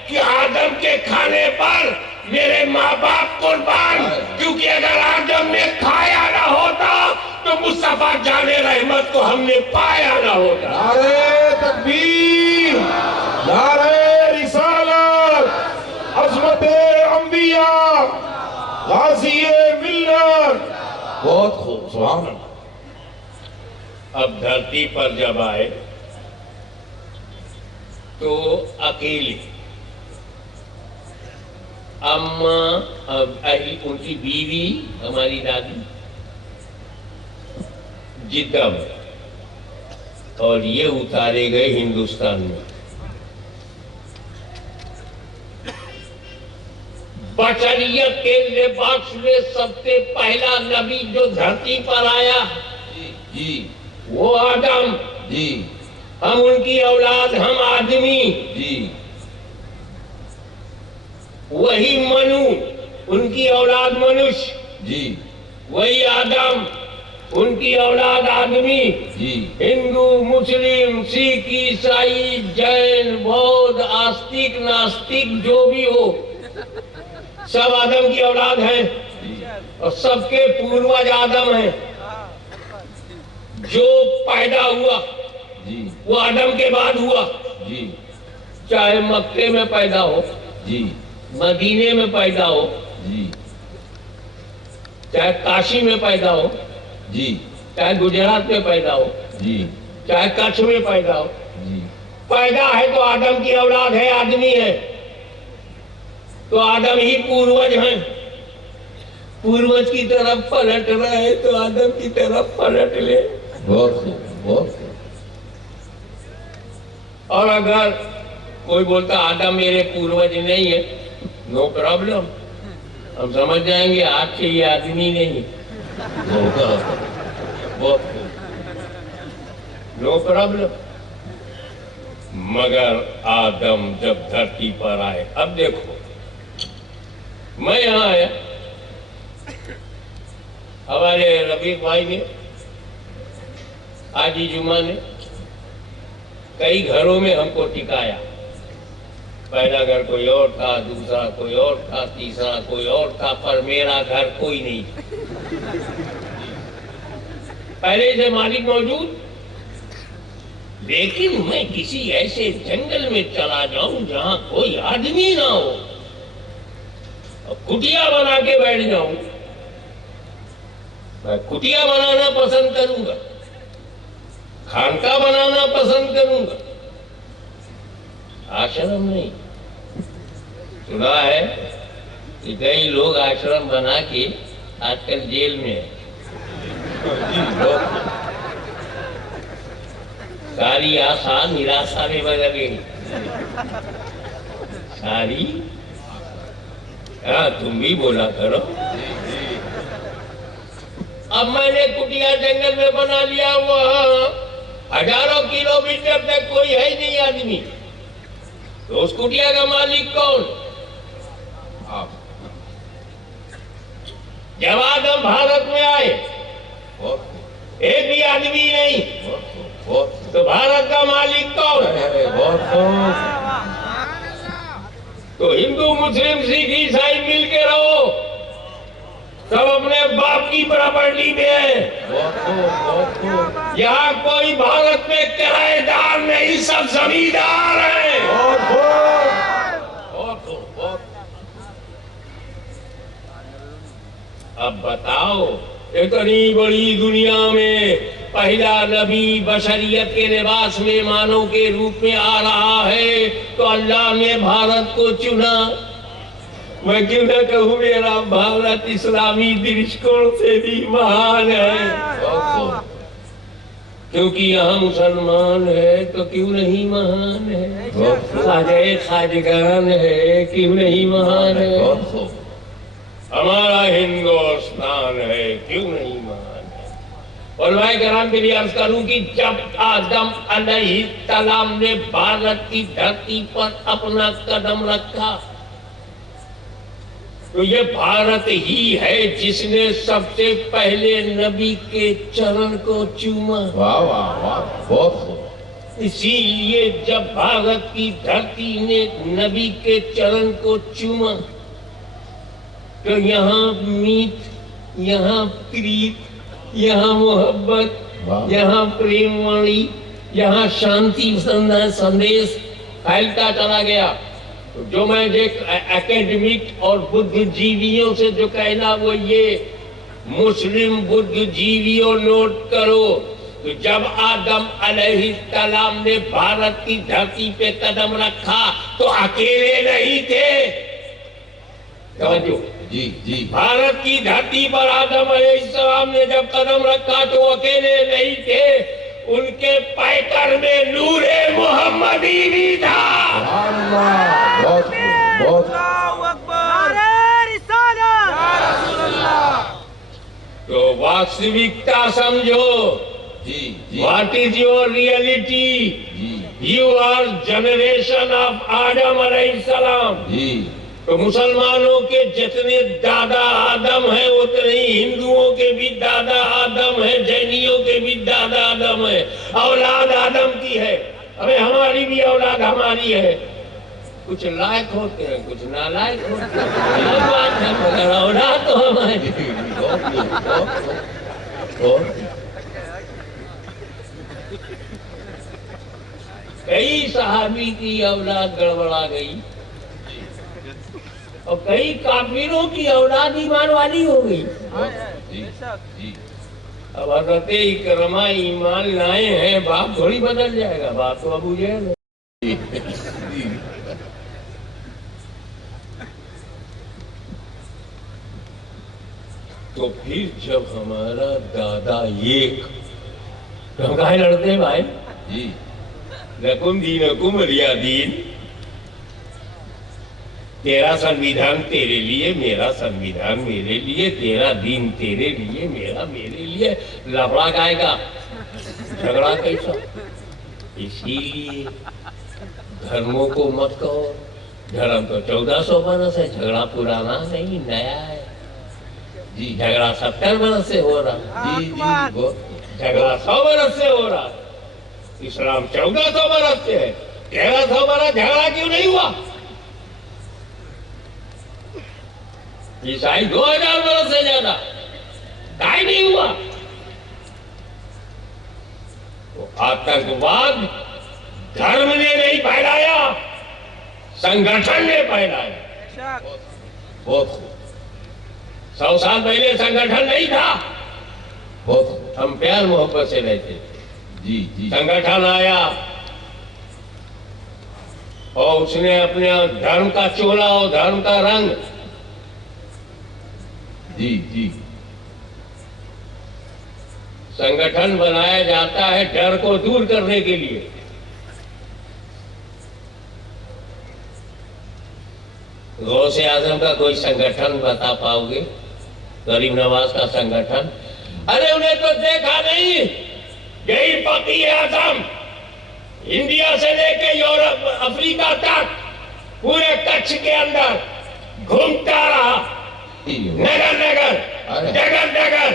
کہ آدم کے کھانے پر میرے ماں باپ قربان، کیونکہ اگر آدم نے کھایا نہ ہوتا تو مصطفیٰ جان رحمت کو ہم نے پایا نہ ہوتا. نعرہ تکبیر، نعرہ رسالت، عظمت انبیاء، غازی ملت. بہت خوب. سبحان اللہ. اب دھرتی پر جب آئے تو اکیلے، اماں ان کی بیوی ہماری دادی جدہ میں، اور یہ اتارے گئے ہندوستان میں. بشریت کے لباس میں سب سے پہلا نبی جو دھرتی پر آیا جی وہ آدم. جی ہم ان کی اولاد، ہم آدمی. جی وہی منو ان کی اولاد منش، جی وہی آدم ان کی اولاد آدمی. جی ہندو، مسلم، سکھ، عیسائی، جین، بودھ، آستک، ناستک جو بھی ہو، سب آدم کی اولاد ہیں اور سب کے پوروج آدم ہیں. جو پیدا ہوا جی وہ آدم کے بعد ہوا، جی چاہے مکے میں پیدا ہو، جی مدینے میں پیدا ہو، جی چاہے کاشی میں پیدا ہو، جی چاہے گجرات میں پیدا ہو، جی چاہے کچھ میں پیدا ہو. جی پیدا ہے تو آدم کی اولاد ہے، آدمی ہے تو آدم ہی پوروج ہیں. پوروج کی طرف پلٹ رہے تو آدم کی طرف پلٹ لے. بہت خوب. بہت خوب. اور اگر کوئی بولتا آدم میرے پوروج نہیں ہے، نو پرابلم، ہم سمجھ جائیں گے آج سے یہ آدمی نہیں. بہت خوب. No problem. مگر آدم جب دھرتی پر آئے، اب دیکھو میں یہاں آیا ہمارے رفیق بھائی نے آج ہی جمعہ نے کئی گھروں میں ہم کو ٹکایا. پہلا گھر کوئی اور تھا، دوسرا کوئی اور تھا، تیسرا کوئی اور تھا، پر میرا گھر کوئی نہیں تھا. پہلے سے مالک موجود، لیکن میں کسی ایسے جنگل میں چلا جاؤں جہاں کوئی آدمی نہ ہو اور کٹیا بنا کے بیٹھ جاؤں. میں کٹیا بنانا پسند کروں گا، خانقاہ بنانا پسند کروں گا، آشرم نہیں. سنا ہے کہ کئی لوگ آشرم بنا کے آج کل جیل میں ہیں. ساری آسان نراشا میں بدل گئی. ساری تم بھی بولا کرو. اب میں نے کٹیا جنگل میں بنا لیا، وہاں ہزاروں کلومیٹر تک کوئی ہے نہیں آدمی. تو اس کٹیا کا مالک کون؟ جب آدم بھارت میں آئے ایک بھی آدمی نہیں، تو بھارت کا مالک کون؟ تو ہندو مسلم سکھ عیسائی مل کے رہو، سب اپنے باپ کی پراپرٹی میں ہے. یہاں کوئی بھارت میں کرایہ دار نہیں، سب زمیندار ہیں. اب بتاؤ، اتنی بڑی دنیا میں پہلا نبی بشریت کے لباس میں مانو کے روپ میں آ رہا ہے، تو اللہ نے بھارت کو چنا. میں کیوں نہ کہوں میرا بھارت اسلامی درشکوں سے بھی مہان ہے. کیونکہ یہاں مسلمان ہے تو کیوں نہیں مہان ہے؟ خواجہ خواجگان ہے، کیوں نہیں مہان ہے؟ ہمارا ہندوستان ہے، کیوں نہیں مہان ہے؟ علماء کرام کے لیے عرض کروں کہ جب آدم علیہ السلام نے بھارت کی دھرتی پر اپنا قدم رکھا تو یہ بھارت ہی ہے جس نے سب سے پہلے نبی کے چرن کو چوما. واہ واہ واہ، بہت خوب. اسی لیے جب بھارت کی دھرتی نے نبی کے چرن کو چوما تو یہاں میت، یہاں پریت، یہاں محبت، یہاں پریم وانی، یہاں شانتی سندیش پھیلتا چلا گیا. جو میں اکیڈمک اور بدھ جیویوں سے جو کہنا وہ یہ، مسلم بدھ جیویوں نوٹ کرو، تو جب آدم علیہ السلام نے بھارت کی دھرتی پہ قدم رکھا تو اکیلے نہیں تھے. توجہ، جی جی. بھارت کی دھرتی پر آدم علیہ السلام نے جب قدم رکھا تو اکیلے نہیں تھے، ان کے پیکر میں نور محمدی بھی تھا. بہت بہت. تو واستوکتا سمجھو. جی جی. What is your reality? You are generation of آدم علیہ السلام. جی. تو مسلمانوں کے جتنے دادا آدم ہیں اتنے ہی ہندوؤں کے بھی دادا آدم ہیں، جینیوں کے بھی دادا آدم ہیں. اولاد آدم کی ہے. ابھی ہماری بھی اولاد ہماری ہے. کچھ لائق ہوتے ہیں، کچھ نالائق ہوتے ہیں، بات ہے، مگر اولاد تو ہماری. کئی صحابی کی اولاد گڑبڑا گئی اور کئی کافروں کی اولاد ایمان والی ہو گئی. اب حضرت اکرمہ ایمان لائے ہیں، باپ تھوڑی بدل جائے گا، باپ تو ابو جہل ہے. تو پھر جب ہمارا دادا ایک، تو ہم کہاں لڑتے ہیں بھائی؟ جی. لکم دینکم ولی دین. تیرا سنویدھان تیرے لیے، میرا سنویدھان میرے لیے، تیرا دین تیرے لیے، میرا میرے لیے. لفڑا کائے گا، جھگڑا کیسا؟ اسی لیے دھرموں کو مت کہو. دھرم تو 1400 برس ہے، جھگڑا پرانا نہیں، نیا ہے. جی جھگڑا 70 برس سے ہو رہا، جی جی بہت جھگڑا 100 برس سے ہو رہا، اسلام 1400 برس سے ہے، 1300 برس جھگڑا کیوں نہیں ہوا؟ عیسائی 2000 برس سے زیادہ کائی نہیں ہوا۔ آتنکواد دھرم نے نہیں پھیلایا، سنگٹھن نے پھیلایا۔ بہت خوب 100 سال پہلے سنگٹھن نہیں تھا، بہت خوب ہم پیار محبت سے رہتے تھے۔ جی جی سنگٹھن آیا اور اس نے اپنے دھرم کا چولا اور دھرم کا رنگ جی جی سنگٹھن بنایا جاتا ہے ڈر کو دور کرنے کے لیے۔ غوث اعظم کا کوئی سنگٹھن بتا پاؤ گے؟ غریب نواز کا سنگٹھن؟ ارے انہیں تو دیکھا نہیں، یہی فقیر اعظم انڈیا سے لے کے یورپ افریقہ تک پورے کچھ کے اندر گھومتا رہا، نگر نگر جگہ جگہ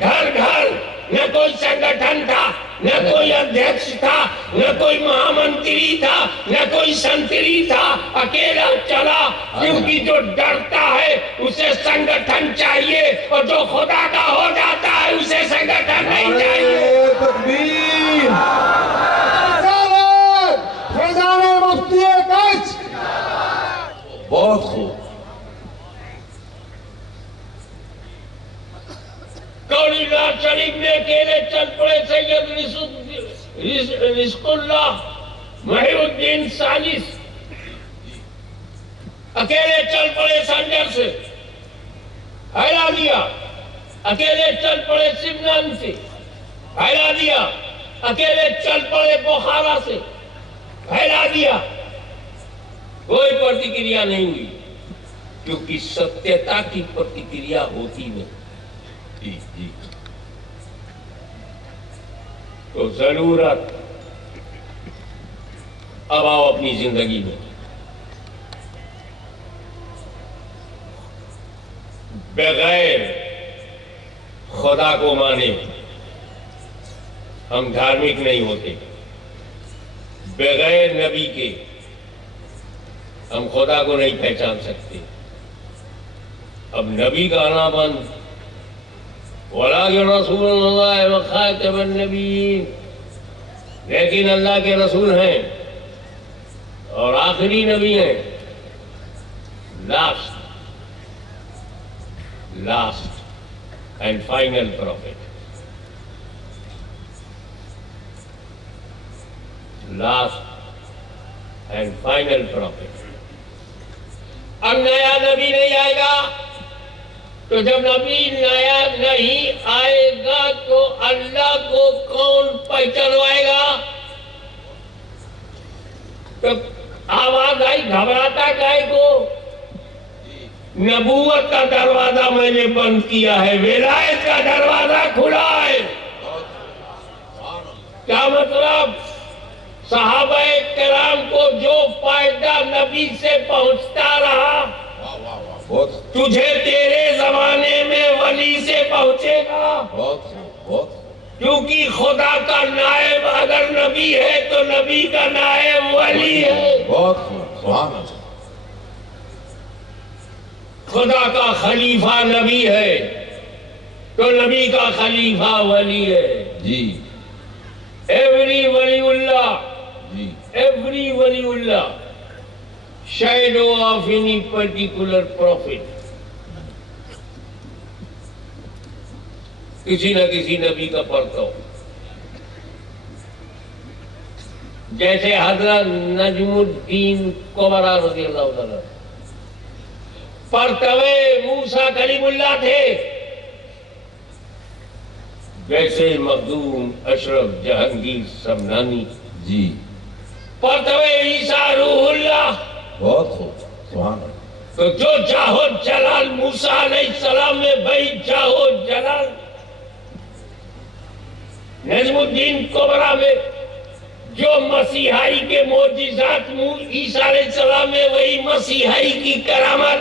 گھر گھر، نہ کوئی سنگٹھن تھا، نہ کوئی ادھیکش تھا، نہ کوئی مہامنتری تھا، نہ کوئی سنتری تھا، اکیلا چلا، کیونکہ جو ڈرتا ہے اسے سنگٹھن چاہیے، اور جو خدا کا ہو جاتا ہے اسے سنگٹھن نہیں چاہیے۔ تکبیر فیضان مفتی کچھ بہت خوب کوڑی ناز شریف میں اکیلے چل پڑے سید رزق اللہ محی الدین ثالث، اکیلے چل پڑے سنجر سے پھیلا دیا، اکیلے چل پڑے سمنان سے پھیلا دیا، اکیلے چل پڑے بخارا سے پھیلا دیا، کوئی پرتیکریا نہیں ہوئی، کیونکہ ستیتا کی پرتیکریا ہوتی نہیں۔ جی جی تو ضرورت اب آؤ اپنی زندگی میں بغیر خدا کو مانے ہم دھارمک نہیں ہوتے، بغیر نبی کے ہم خدا کو نہیں پہچان سکتے۔ اب نبی کا آنا بند، وَلَٰكِن رَسُولَ اللَّهِ وَخَاتَمَ النَّبِيِّينَ، لیکن اللہ کے رسول ہیں اور آخری نبی ہیں، last and final prophet, last and final prophet. اب نیا نبی نہیں آئے گا، تو جب نبی نیا نہیں آئے گا تو اللہ کو کون پہچانوائے گا؟ تو آواز آئی گھبراتا کائے کو؟ نبوت کا دروازہ میں نے بند کیا ہے، ولایت کا دروازہ کھلا ہے۔ کیا مطلب؟ صحابہ کرام کو جو فائدہ نبی سے پہنچتا رہا بہت تجھے تیرے زمانے میں ولی سے پہنچے گا، بہت بہت کیونکہ خدا کا نائب اگر نبی ہے تو نبی کا نائب ولی ہے، بہت سبحان اللہ خدا کا خلیفہ نبی ہے تو نبی کا خلیفہ ولی ہے۔ جی ایوری ولی اللہ، جی ایوری ولی اللہ shadow of any particular prophet، کسی نہ کسی نبی کا پرتو، جیسے حضرت نجم الدین کبرا رضی اللہ عنہ پرتوے موسیٰ کلیم اللہ تھے، ویسے مخدوم اشرف جہانگیر سمنانی جی پرتوے عیسیٰ روح اللہ۔ بہت خوب سبحان اللہ تو جو جاہو جلال موسیٰ علیہ السلام میں بھائی جاہو جلال، نجم الدین کبرا میں جو مسیحائی کے معجزات عیسیٰ علیہ السلام میں وہی مسیحائی کی کرامت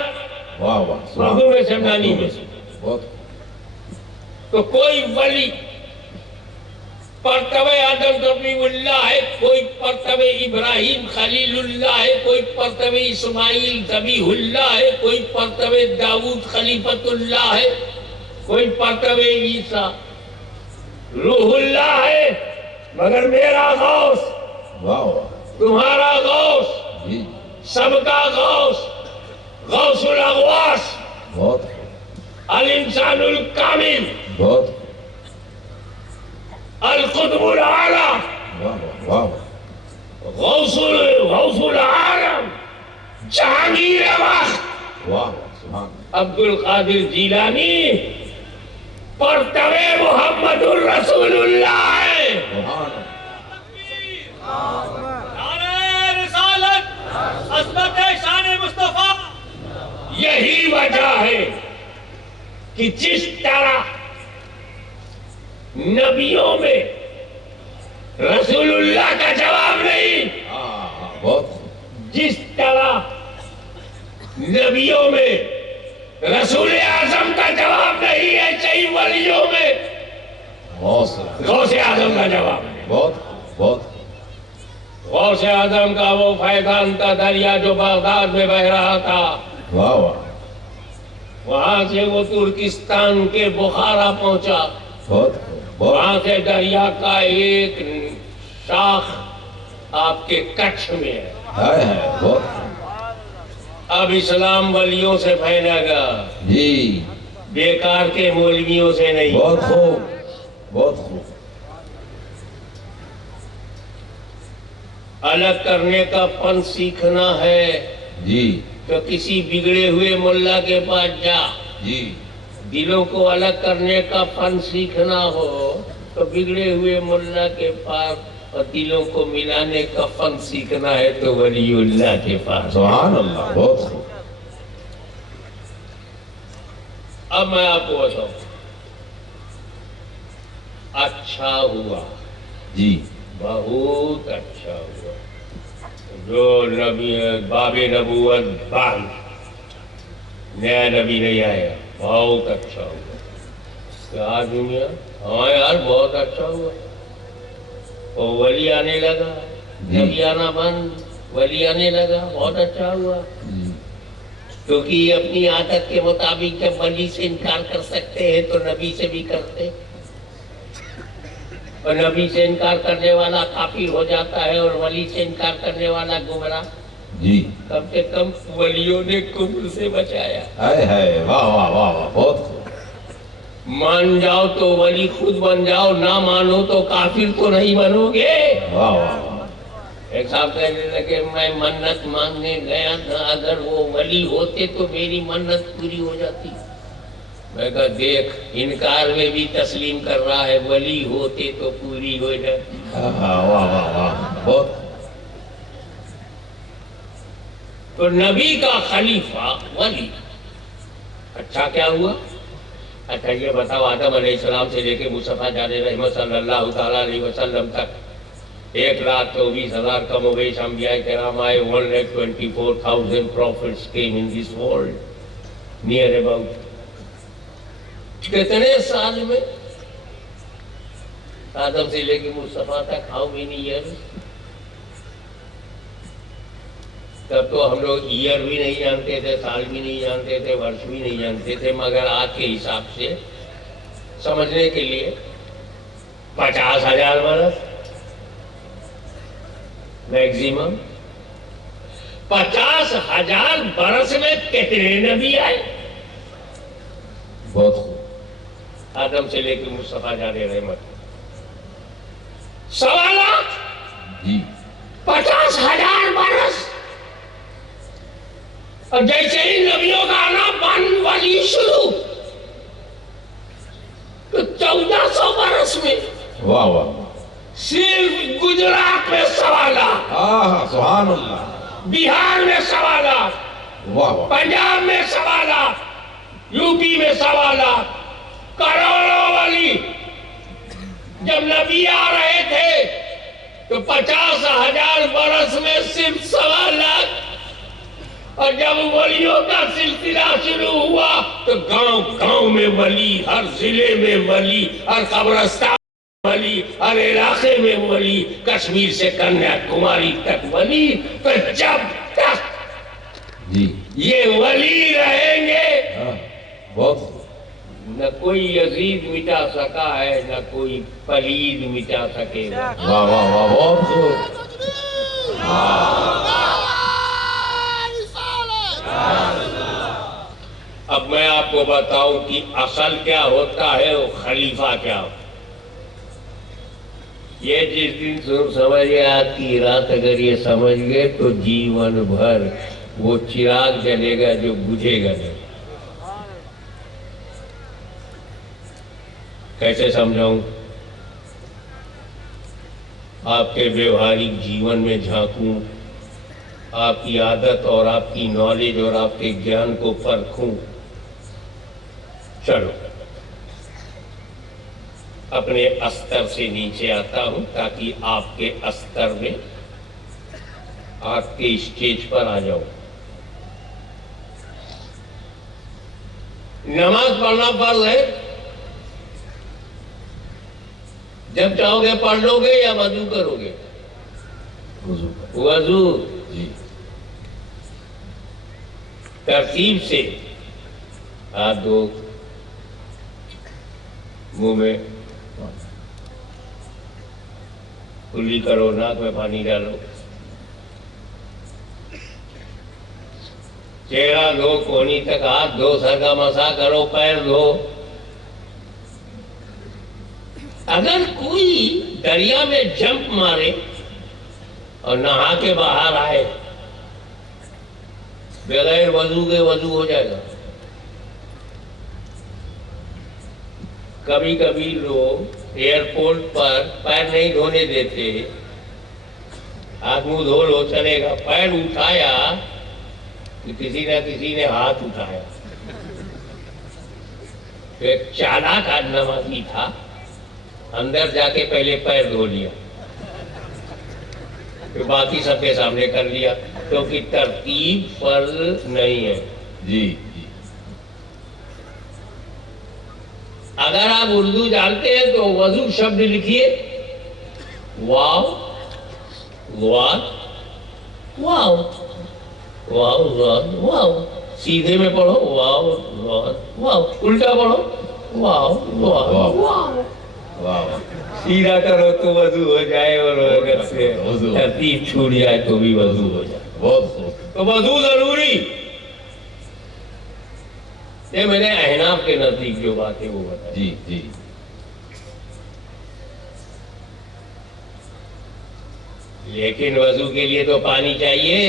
واہ واہ مخدوم سمنانی میں۔ بہت تو کوئی ولی پرتبہ آدم ربیع اللہ ہے، کوئی پرتبہ ابراہیم خلیل اللہ ہے، کوئی پرتبہ اسماعیل ذبیح اللہ ہے، کوئی پرتبہ داؤد خلیفۃ اللہ ہے، کوئی پرتبہ عیسیٰ روح اللہ ہے، مگر میرا غوث، واہ واہ تمہارا غوث، جی سب کا غوث، غوث الاغواث، بہت الانسان الکامل، بہت القطب العالی، واہ واہ غوث العالم، جہانگیر وقت، واہ سبحان عبد القادر جیلانی پرتبہ محمد الرسول اللہ ہے۔ سبحان نعرہ رسالت، عظمت شان مصطفیٰ۔ یہی وجہ ہے کہ جس طرح نبیوں میں رسول اللہ کا جواب نہیں، بہت جس طرح نبیوں میں رسول اعظم کا جواب نہیں ہے، صحیح ولیوں میں حوصلہ غوث اعظم کا جواب ہے۔ بہت بہت غوث اعظم کا وہ فیضان کا دریا جو بغداد میں بہ رہا تھا، واہ واہ وہاں سے وہ ترکستان کے بخارا پہنچا، بہت بہت وہاں سے دریا کا ایک شاخ آپ کے کچھ میں ہے۔ ہے بہت اب اسلام ولیوں سے پھیلے گا، جی بیکار کے مولویوں سے نہیں۔ بہت خوب بہت خوب الگ کرنے کا فن سیکھنا ہے جی تو کسی بگڑے ہوئے ملا کے پاس جا، جی دلوں کو الگ کرنے کا فن سیکھنا ہو تو بگڑے ہوئے ملا کے پاس، اور دلوں کو ملانے کا فن سیکھنا ہے تو ولی اللہ کے پاس۔ سبحان اللہ بہت خوب اب میں آپ کو بتاؤں، اچھا ہوا، جی بہت اچھا ہوا جو نبی باب نبوت بند، نیا نبی نہیں آیا، بہت اچھا ہوا۔ کیا دنیا، ہاں یار بہت اچھا ہوا، اور ولی آنے لگا، نبی آنا بند، ولی آنے لگا، بہت اچھا ہوا۔ کیونکہ یہ اپنی عادت کے مطابق جب ولی سے انکار کر سکتے ہیں تو نبی سے بھی کرتے، اور نبی سے انکار کرنے والا کافر ہو جاتا ہے اور ولی سے انکار کرنے والا گمراہ۔ جی کم سے کم ولیوں نے کفر سے بچایا۔ ہے واہ واہ واہ واہ بہت خوب مان جاؤ تو ولی خود بن جاؤ، نہ مانو تو کافر تو نہیں بنو گے۔ واہ واہ واہ ایک صاحب کہنے لگے میں منت مانگنے گیا تھا، اگر وہ ولی ہوتے تو میری منت پوری ہو جاتی۔ میں کہا دیکھ، انکار میں بھی تسلیم کر رہا ہے، ولی ہوتے تو پوری ہو جاتی۔ واہ واہ واہ بہت تو نبی کا خلیفہ ولی، اچھا کیا ہوا؟ اچھا یہ بتاؤ، آدم علیہ السلام سے لے کے مصطفیٰ جان رحمت صلی اللہ تعالیٰ علیہ وسلم تک 1,24,000 کم و بیش انبیاء کرام آئے، 1,24,000 prophets came in this world, near about۔ کتنے سال میں آدم سے لے کے مصطفیٰ تک how many years؟ تب تو ہم لوگ ایئر بھی نہیں جانتے تھے، سال بھی نہیں جانتے تھے، ورش بھی نہیں جانتے تھے، مگر آج کے حساب سے سمجھنے کے لیے 50,000 برس میکزیمم۔ 50,000 برس میں کتنے نبی آئے؟ بہت خوب آدم سے لے کے مصطفیٰ جان رحمت 1,00,000 جی 50,000 برس، اور جیسے ہی نبیوں کا آنا بن ولی شروع تو 1,400 برس میں واہ واہ صرف گجرات میں 1,00,000، سبحان اللہ بہار میں 1,00,000، واہ واہ پنجاب میں 1,00,000، یو پی میں 1,00,000، کروڑوں ولی جب نبی آ رہے تھے تو 50,000 برس میں صرف 1,00,000، اور جب ولیوں کا سلسلہ شروع ہوا تو گاؤں گاؤں میں ولی، ہر ضلع میں ولی، ہر قبرستان ولی، ہر علاقے میں ولی، کشمیر سے کنیا کماری تک ولی. تو جب تک جی یہ ولی رہیں گے بہت خوب. نہ کوئی یزید مٹا سکا ہے، نہ کوئی پلید مٹا سکے گا. واہ واہ واہ بہت خوب. اب میں آپ کو بتاؤں کہ اصل کیا ہوتا ہے اور خلیفہ کیا ہوتا ہے. یہ جس دن سمجھ گئے آج کی رات اگر یہ سمجھ گئے تو جیون بھر وہ چراغ جلے گا جو بجھے گا نہیں. کیسے سمجھاؤں؟ آپ کے ویوہارک جیون میں جھانکوں، آپ کی عادت اور آپ کی نالج اور آپ کے گیان کو پرکھوں. چلو اپنے استر سے نیچے آتا ہوں تاکہ آپ کے استر میں، آپ کے اسٹیج پر آ جاؤں. نماز پڑھنا فرض ہے. جب چاہو گے پڑھ لو گے یا وضو کرو گے؟ وضو. وضو. جی ترتیب سے ہاتھ دھو، منہ میں کلی کرو، ناک میں پانی ڈالو، چہرہ دھو، کونی تک ہاتھ دھو، سر کا مسا کرو، پیر دھو. اگر کوئی دریا میں جمپ مارے اور نہا کے باہر آئے بغیر وضو کے، وضو ہو جائے گا. کبھی کبھی لوگ ایئرپورٹ پر پیر نہیں دھونے دیتے، ہاتھ منہ دھو لو چلے گا. پیر اٹھایا کہ کسی نہ کسی نے ہاتھ اٹھایا. تو ایک چالاک نمازی تھا، اندر جا کے پہلے پیر دھو لیا، پھر باقی سب کے سامنے کر لیا، کیونکہ ترتیب فرض نہیں ہے. جی جی اگر آپ اردو جانتے ہیں تو وضو شبد لکھیے، واو واد واو، واو واد واو. سیدھے میں پڑھو واو واد واو، الٹا پڑھو واو واد واو. واہ. سیدھا کرو تو وضو ہو جائے، اور اگر سے وضو. ترتیب چھوٹ جائے تو بھی وضو ہو جائے. بہت خوب. تو وضو ضروری. یہ میں نے احناف کے نزدیک جو بات ہے وہ بتائی. جی جی لیکن وضو کے لیے تو پانی چاہیے.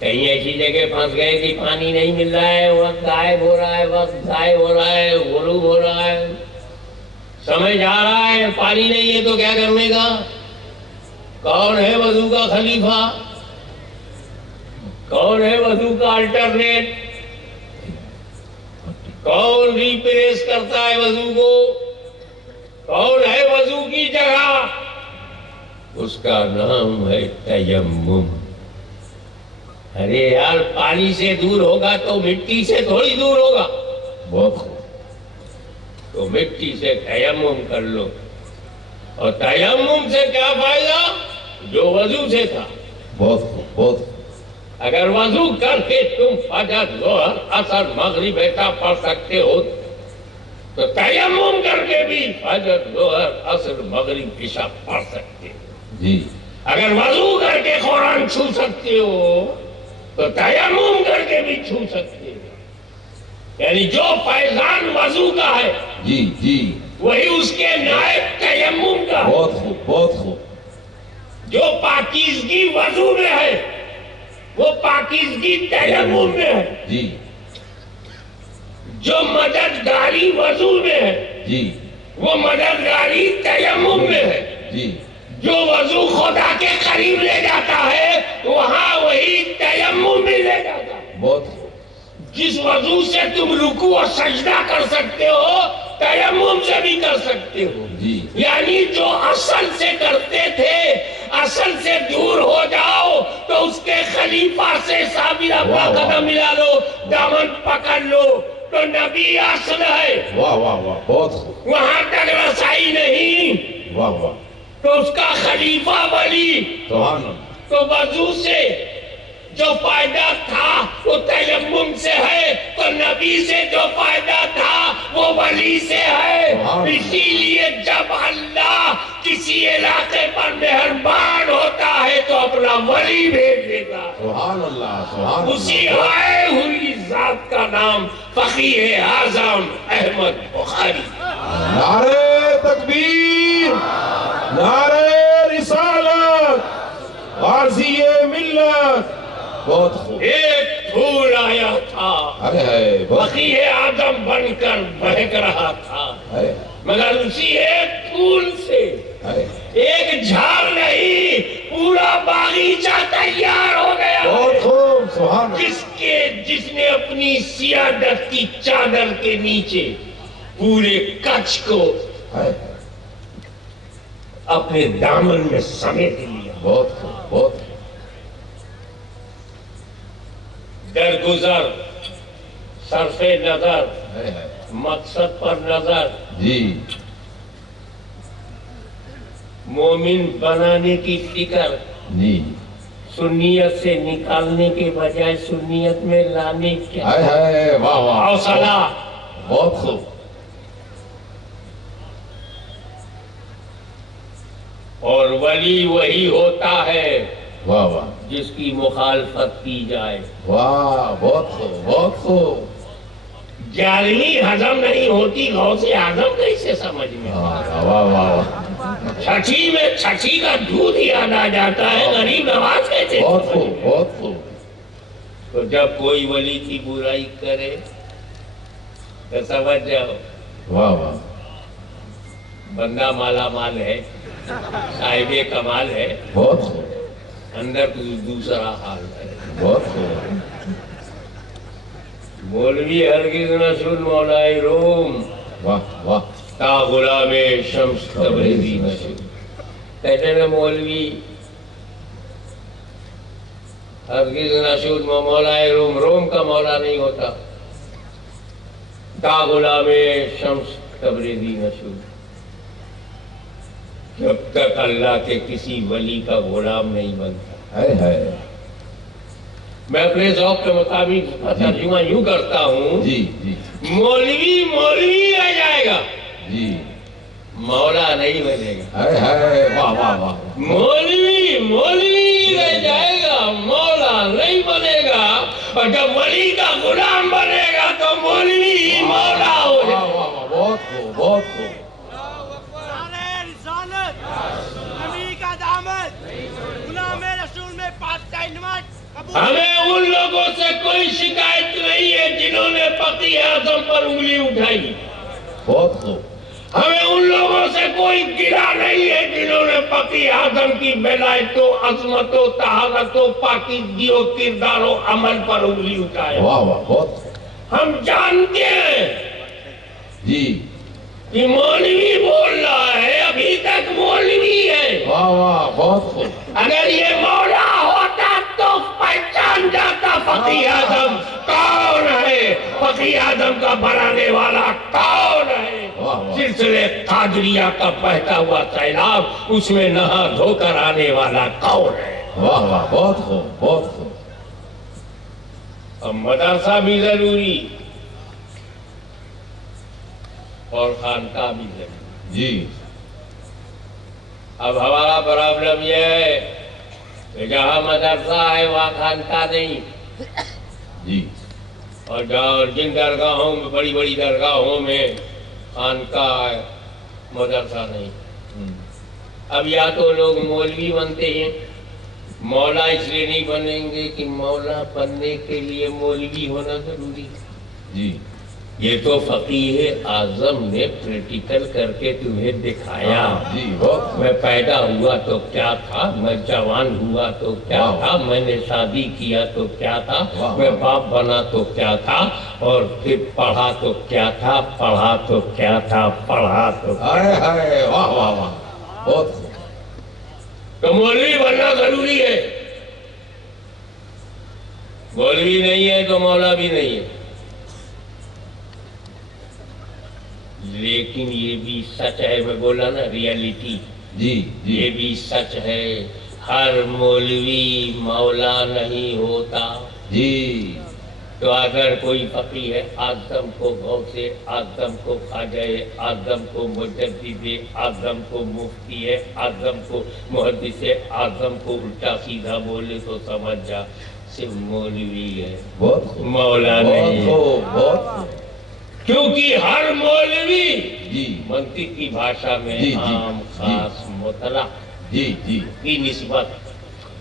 کہیں ایسی جگہ پھنس گئے کہ پانی نہیں مل رہا ہے، وقت غائب ہو رہا ہے، وقت ضائع ہو رہا ہے، غروب ہو رہا ہے، سمجھ آ رہا ہے پانی نہیں ہے تو کیا کرنے کا؟ کون ہے وضو کا خلیفہ؟ کون ہے وضو کا الٹرنیٹ؟ کون ریپلیس کرتا ہے وضو کو؟ کون ہے وضو کی جگہ؟ اس کا نام ہے تیمم. ارے یار پانی سے دور ہوگا تو مٹی سے تھوڑی دور ہوگا. بہت خوب. تو مٹی سے تیمم کر لو. اور تیمم سے کیا فائدہ؟ جو وضو سے تھا. بہت خوب. بہت خوب. اگر وضو کر کے تم فجر ظہر عصر مغرب ایسا پڑھ سکتے ہو تو تیمم کر کے بھی فجر ظہر عصر مغرب عشاء پڑھ سکتے ہو. جی اگر وضو کر کے قرآن چھو سکتے ہو تو تیمم کر کے بھی چھو سکتے ہو. یعنی جو فیضان وضو کا ہے جی جی وہی اس کے نائب تیمم کا ہے. بہت خوب. بہت خوب. جو پاکیزگی وضو میں ہے وہ پاکیزگی تیمم میں ہے. جی جو مددگاری وضو میں ہے جی وہ مددگاری تیمم میں ہے. جی جو وضو خدا کے قریب لے جاتا ہے وہاں وہی تیمم بھی لے جاتا ہے. بہت خوب. جس وضو سے تم رکوع اور سجدہ کر سکتے ہو تیمم سے بھی کر سکتے ہو. جی یعنی جو اصل سے کرتے تھے اصل سے دور ہو جاؤ تو اس کے خلیفہ سے ثابت اپنا قدم ملا لو، دامن پکڑ لو تو نبی اصل ہے، واہ واہ واہ، بہت خوب، وہاں تک رسائی نہیں واہ واہ، تو اس کا خلیفہ ولی، سبحان اللہ، تو وضو سے جو فائدہ تھا وہ تیمم سے ہے، تو نبی سے جو فائدہ تھا وہ ولی سے ہے۔ اسی لیے جب اللہ کسی علاقے پر مہربان ہوتا ہے تو اپنا ولی بھیج دیتا ہے۔ سبحان اللہ، سبحان اللہ، اسی آئے ہوئی ذات کا نام فقیہ اعظم احمد بخاری۔ نعرہ تکبیر، نعرہ رسالت، غازی ملت، بہت خوب، ایک پھول آیا تھا، ارے ہے بہت، فقیہ اعظم بن کر بہک رہا تھا، ہے مگر اسی ایک پھول سے ہے، ایک جھاڑ نہیں پورا باغیچہ تیار ہو گیا بہت خوب، سبحان اللہ، جس نے اپنی سیادت کی چادر کے نیچے پورے کچھ کو ہے، اپنے دامن میں سمیٹ لیا۔ بہت خوب، بہت خوب، درگزر، صرف نظر، ہے، مقصد پر نظر، جی، مومن بنانے کی فکر، جی، سنیت سے نکالنے کے بجائے سنیت میں لانے کے ہے، واہ واہ، حوصلہ، بہت خوب، اور ولی وہی ہوتا ہے واہ واہ، جس کی مخالفت کی جائے۔ واہ، بہت خوب، بہت خوب، 11ویں ہضم نہیں ہوتی، غوث اعظم کیسے سمجھ میں؟ واہ واہ واہ، چھٹی میں چھٹی کا دودھ یاد آ جاتا ہے، غریب نواز کیسے؟ بہت خوب، بہت خوب، تو جب کوئی ولی کی برائی کرے تو سمجھ جاؤ واہ واہ، بندہ مالا مال ہے، صاحب کمال ہے، بہت خوب، اندر کچھ دوسرا حال ہے۔ بہت خوب، مولوی ہرگز نہ سن مولائے روم واہ واہ، تا غلام شمس تبریزی نہ سن۔ کہتے ہیں مولوی ہرگز نہ سن مولائے روم، روم کا مولا نہیں ہوتا، تا غلام شمس تبریزی نہ سن۔ جب تک اللہ کے کسی ولی کا غلام نہیں بنتا۔ ہے، میں اپنے ذوق کے مطابق ترجمہ یوں کرتا ہوں، جی جی مولوی مولوی رہ جائے گا، جی، مولا نہیں بنے گا۔ ہے، واہ واہ واہ، مولوی مولوی رہ جائے گا، مولا نہیں بنے گا، اور جب ولی کا غلام بنے گا تو مولوی ہی مولا ہو واہ جائے گا۔ واہ واہ، بہت خوب، بہت خوب، نعرہ رسالت، نبی کا دامن، غلام رسول میں پادشاہ نماز قبول۔ ہمیں ان لوگوں سے کوئی شکایت نہیں ہے جنہوں نے فقیہ اعظم پر انگلی اٹھائی، بہت خوب، ہمیں ان لوگوں سے کوئی گرا نہیں ہے جنہوں نے فقیہ اعظم کی ولایت و عظمت و طہارت و پاکیزگی و کردار و عمل پر انگلی اٹھایا۔ واہ واہ، بہت خوب، ہم جانتے ہیں جی، کہ مولوی بول رہا ہے، ابھی تک مولوی ہے، واہ واہ، بہت خوب، اگر یہ مولا ہوتا تو پہچان جاتا فقیہ اعظم کون ہے، فقیہ اعظم کا بنانے والا کون ہے۔ واہ واہ، سلسلے قادریہ کا بہتا ہوا سیلاب، اس میں نہا دھو کر آنے والا کون ہے۔ واہ واہ، بہت خوب، بہت خوب، اب مدرسہ بھی ضروری اور خانقاہ بھی ضروری۔ جی، اب ہمارا پرابلم یہ ہے کہ جہاں مدرسہ ہے وہاں خانقاہ نہیں، جی، اور جہاں جن درگاہوں میں بڑی بڑی درگاہوں میں خانقاہ ہے مدرسہ نہیں۔ اب یا تو لوگ مولوی بنتے ہیں، مولا اس لیے نہیں بنیں گے کہ مولا بننے کے لیے مولوی ہونا ضروری ہے۔ جی، یہ تو فقیہ اعظم نے پریکٹیکل کر کے تمہیں دکھایا۔ جی، بہت، میں پیدا ہوا تو کیا تھا، میں جوان ہوا تو کیا واہ۔ تھا، میں نے شادی کیا تو کیا تھا، واہ۔ میں باپ بنا تو کیا تھا، اور پھر پڑھا تو کیا تھا، پڑھا تو کیا تھا، پڑھا تو کیا ہے، واہ واہ واہ، بہت خوب، تو مولوی بننا ضروری ہے. مولوی نہیں ہے تو مولا بھی نہیں ہے. لیکن یہ بھی سچ ہے, میں بولا نا ریالٹی, جی یہ بھی سچ ہے, ہر مولوی مولا نہیں ہوتا. جی تو اگر کوئی فقیہ اعظم کو غوث اعظم کو خواجہ اعظم کو مجدد اعظم کو مفتی اعظم کو محدث اعظم کو الٹا سیدھا بولے تو سمجھ جا صرف مولوی ہے, بہت خوب, مولا بہت نہیں ہے. خوب, بہت خوب. کیونکہ ہر مولوی جی منطق کی بھاشا میں جی, جی, عام خاص مطلق جی جی کی نسبت,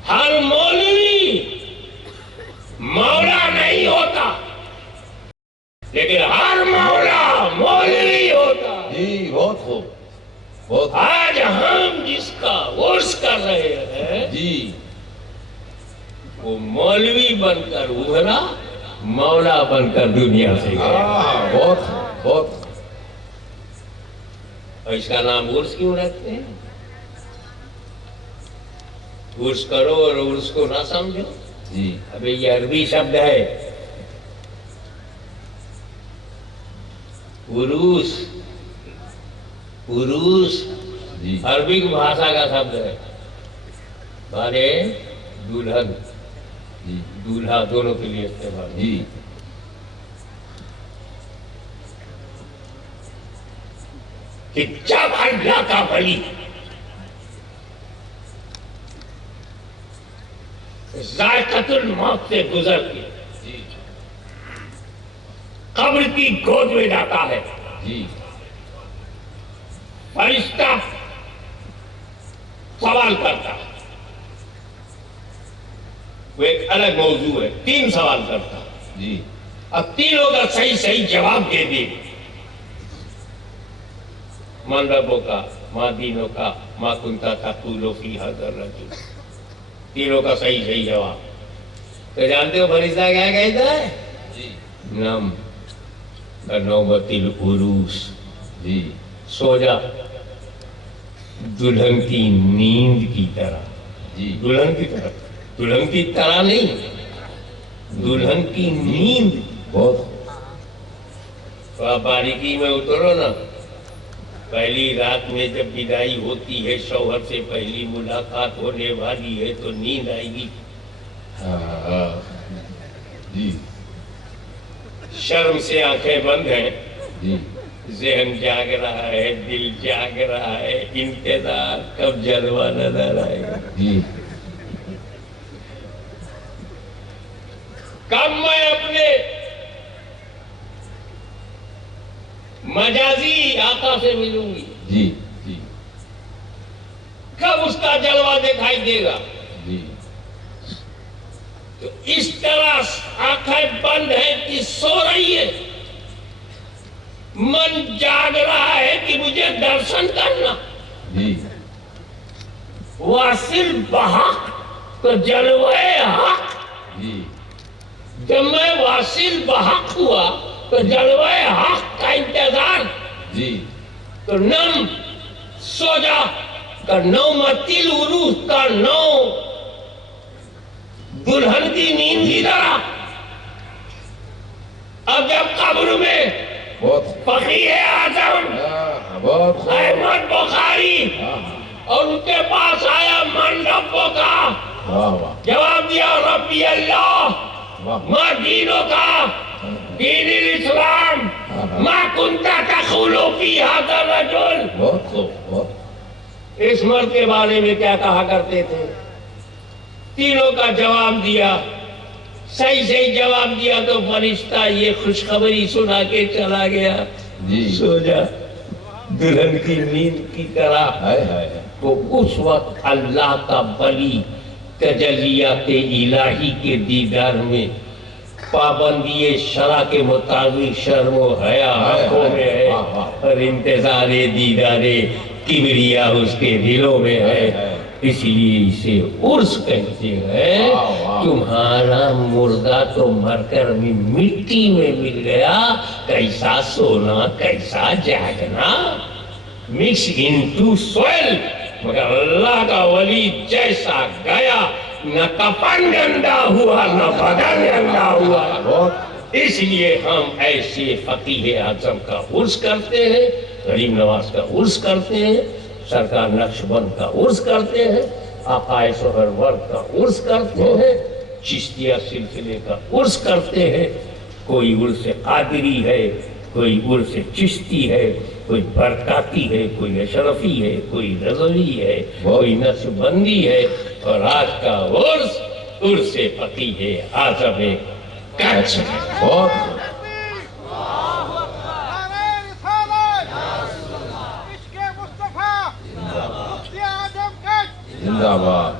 ہر مولوی مولا نہیں ہوتا لیکن ہر مولا مولوی ہوتا. جی, بہت خوب, بہت خوب. آج ہم جس کا عرس کر رہے ہیں جی وہ مولوی بن کر ابھرا, مولا بن کر دنیا سے گیا. بہت خوب, بہت خوب. اور اس کا نام عرس کیوں رکھتے ہیں؟ عرس کرو اور عرس کو نہ سمجھو. جی ابھی یہ عربی شبد ہے عروس. عروس جی عربی بھاشا کا شبد ہے, مانے دلہن جی دولہا دونوں کے لیے استعمال. جی کہ جب اللہ کا ولی ذائقۃ الموت سے گزر کے جی قبر کی گود میں جاتا ہے, جی فرشتہ سوال کرتا ہے. وہ ایک الگ موضوع ہے, 3 سوال کرتا ہے. جی اب تینوں کا صحیح صحیح جواب دے دے. من ربوں کا, ما دینوں کا, ما کنتا تقول فی ھذا الرجل. تینوں کا صحیح صحیح جواب. تو جانتے ہو فرشتہ کیا کہتا ہے؟ جی نم نوبت العروس, جی سو جا دلہن کی نیند کی طرح. جی دلہن کی طرح, دلہن کی طرح نہیں, دلہن کی نیند. بہت خوب. تو آپ باریکی میں اترو نا, پہلی رات میں جب بدائی ہوتی ہے, شوہر سے پہلی ملاقات ہونے والی ہے تو نیند آئے گی. جی شرم سے آنکھیں بند ہیں, جی ذہن جاگ رہا ہے, دل جاگ رہا ہے, انتظار کب جلوہ نظر آئے گا. جی کب میں اپنے مجازی آقا سے ملوں گی, جی جی کب اس کا جلوہ دکھائی دے گا. جی تو اس طرح آنکھیں بند ہے کہ سو رہی ہے, من جاگ رہا ہے کہ مجھے درشن کرنا. جی واصل بحق تو جلوہ حق. جی جب میں واصل بحق ہوا تو جلوہ حق کا انتظار. جی تو نم سو جا کا نومت العروس کا نو دلہن کی نیند کی طرح. اب جب قبر میں بہت خوب. فقیہ اعظم بہت خوب. احمد بخاری اور ان کے پاس آیا, من ربوں کا واہ واہ جواب دیا, ربی اللہ, واہ. ما دینوں کا, دین الاسلام, ما کنتا تقول فی ھذا الرجل. بہت خوب, بہت. اس مرد کے بارے میں کیا کہا کرتے تھے؟ تینوں کا جواب دیا, صحیح صحیح جواب دیا تو فرشتہ یہ خوشخبری سنا کے چلا گیا, جی سو جا دلہن کی نیند کی طرح. ہائے ہائے ہائے. تو اس وقت اللہ کا ولی تجلیات الہی کے دیدار میں پابندی شرع کے مطابق شرم و حیا آنکھوں میں ہے, اور انتظار دیدار کبریا اس کے دلوں میں ہے. اس لیے اسے عرس کہتے ہیں. تمہارا مردہ تو مر کر بھی مٹی میں مل گیا, کیسا سونا کیسا جاگنا, مکس انٹو سوئل. مگر اللہ کا ولی جیسا گیا نہ کفن گندا ہوا نہ بدن گندا ہوا. اس لیے ہم ایسے فقیہ اعظم کا عرس کرتے ہیں, غریب نواز کا عرس کرتے ہیں, سرکار نقش بند کا عرس کرتے ہیں, آقا سہرورد کا عرس کرتے ہیں, چشتیہ سلسلے کا عرس کرتے ہیں. کوئی عرس قادری ہے, کوئی عرس چشتی ہے, کوئی برکاتی ہے, کوئی اشرفی ہے, کوئی رضوی ہے, کوئی نقش بندی ہے, اور آج کا عرس فقیہ اعظم کچھ ہے. بہت نعرہ رسالت عشق مصطفیٰ مفتی اعظم کچھ زندہ باد.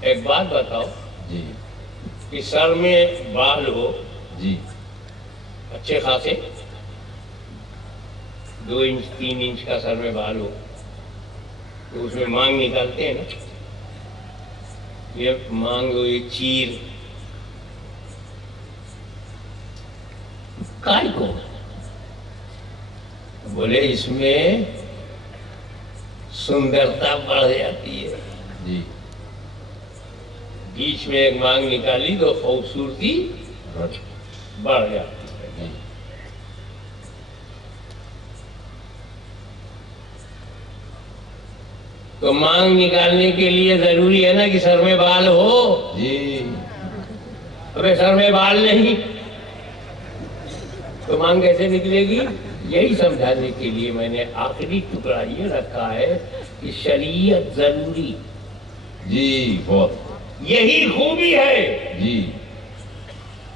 ایک بات بتاؤ جی کہ سر میں بال ہو جی اچھے خاصے 2 انچ 3 انچ کا سر میں بال ہو تو اس میں مانگ نکالتے ہیں نا, یہ مانگ ہو, یہ چیر کائی کو بولے اس میں سندرتا بڑھ جاتی ہے. جی بیچ میں ایک مانگ نکالی تو خوبصورتی بڑھ جاتی ہے. جی تو مانگ نکالنے کے لیے ضروری ہے نا کہ سر میں بال ہو. جی ابے سر میں بال نہیں تو مانگ کیسے نکلے گی؟ یہی سمجھانے کے لیے میں نے آخری ٹکڑا یہ رکھا ہے کہ شریعت ضروری, جی بہت یہی خوبی ہے. جی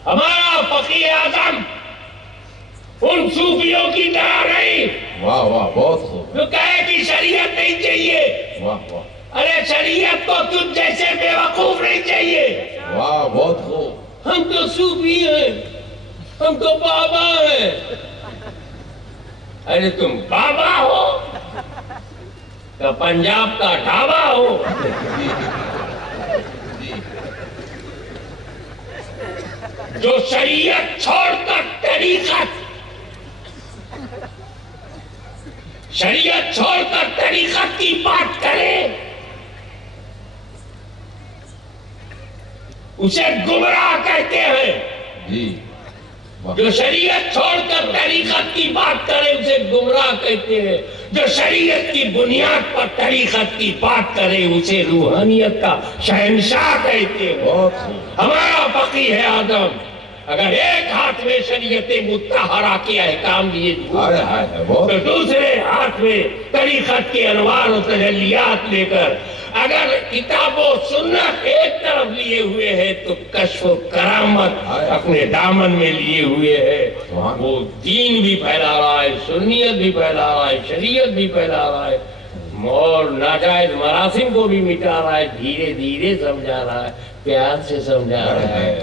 ہمارا فقیہ اعظم ان صوفیوں کی طرح نہیں واہ واہ بہت خوب. جو کہے کہ شریعت نہیں چاہیے. واہ واہ ارے شریعت کو تجھ جیسے بے وقوف نہیں چاہیے. واہ بہت خوب. ہم تو صوفی ہیں, ہم تو بابا ہیں. ارے تم بابا ہو تو پنجاب کا ڈھابا ہو. جو شریعت چھوڑ کر طریقت کی بات کرے اسے گمراہ کہتے ہیں. جی جو شریعت چھوڑ کر طریقت کی بات کرے اسے گمراہ کہتے ہیں. جو شریعت کی بنیاد پر طریقت کی بات کرے اسے روحانیت کا شہنشاہ کہتے ہیں. بہت خوب. ہمارا فقیہ اعظم اگر ایک ہاتھ میں شریعت مطہرہ کے احکام لیے بہت تو دوسرے ہاتھ میں طریقت کے انوار و تجلیات لے کر اگر کتاب و سنت ایک طرف لیے ہوئے ہے تو کشف و کرامت اپنے دامن میں لیے ہوئے ہے. وہ دین بھی پھیلا رہا ہے, سنیت بھی پھیلا رہا ہے, شریعت بھی پھیلا رہا ہے, اور ناجائز مراسم کو بھی مٹا رہا ہے. دھیرے دھیرے سمجھا رہا ہے, پیار سے سمجھا رہا ہے,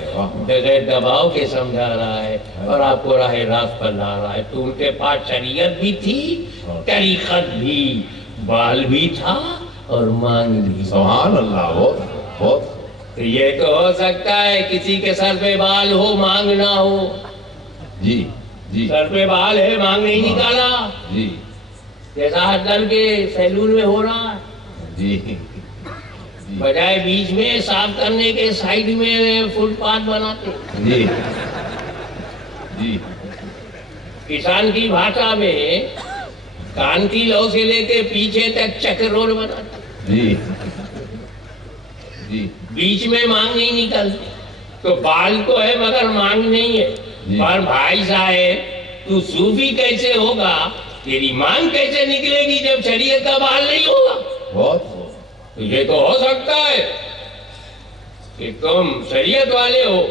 بغیر دباؤ کے سمجھا رہا ہے, اور آپ کو راہ راست پر لا رہا ہے. تو ان کے پاس شریعت بھی تھی, طریقت بھی, بال بھی تھا اور مانگ بھی. سبحان اللہ. بہت بہت. تو یہ تو ہو سکتا ہے کسی کے سر پہ بال ہو مانگ نہ ہو. جی جی سر پہ بال ہے مانگ نہیں نکالا, جی جیسا حدل کے سیلون میں ہو رہا ہے. جی بجائے بیچ میں صاف کرنے کے سائیڈ میں فٹ پاتھ بناتے. جی جی کسان کی بھاشا میں کان کی لو سے لے کے پیچھے تک چکر روڈ بناتے. جی جی بیچ میں مانگ نہیں نکلتی. تو بال تو ہے مگر مانگ نہیں ہے. پر بھائی صاحب تو صوفی کیسے ہوگا, تیری مانگ کیسے نکلے گی جب شریعت کا بال نہیں ہوگا؟ بہت. تو یہ تو ہو سکتا ہے کہ تم شریعت والے ہو,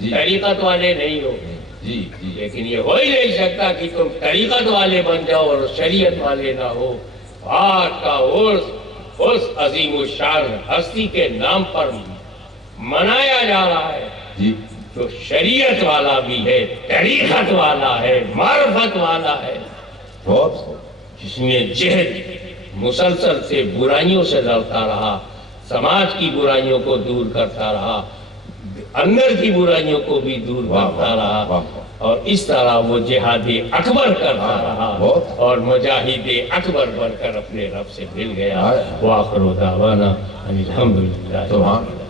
طریقت والے نہیں ہو. جی جی لیکن یہ ہو ہی نہیں سکتا کہ تم طریقت والے بن جاؤ اور شریعت والے نہ ہو. آج کا عرس اس عظیم الشان ہستی کے نام پر منایا جا رہا ہے جی جو شریعت والا بھی ہے, طریقت والا ہے, معرفت والا ہے, بہت. جس میں جہد مسلسل سے برائیوں سے لڑتا رہا, سماج کی برائیوں کو دور کرتا رہا, اندر کی برائیوں کو بھی دور کرتا رہا اور اس طرح وہ جہادی اکبر کرتا رہا اور مجاہد اکبر بن کر اپنے رب سے مل گیا۔ وآخر دعوانا الحمدللہ۔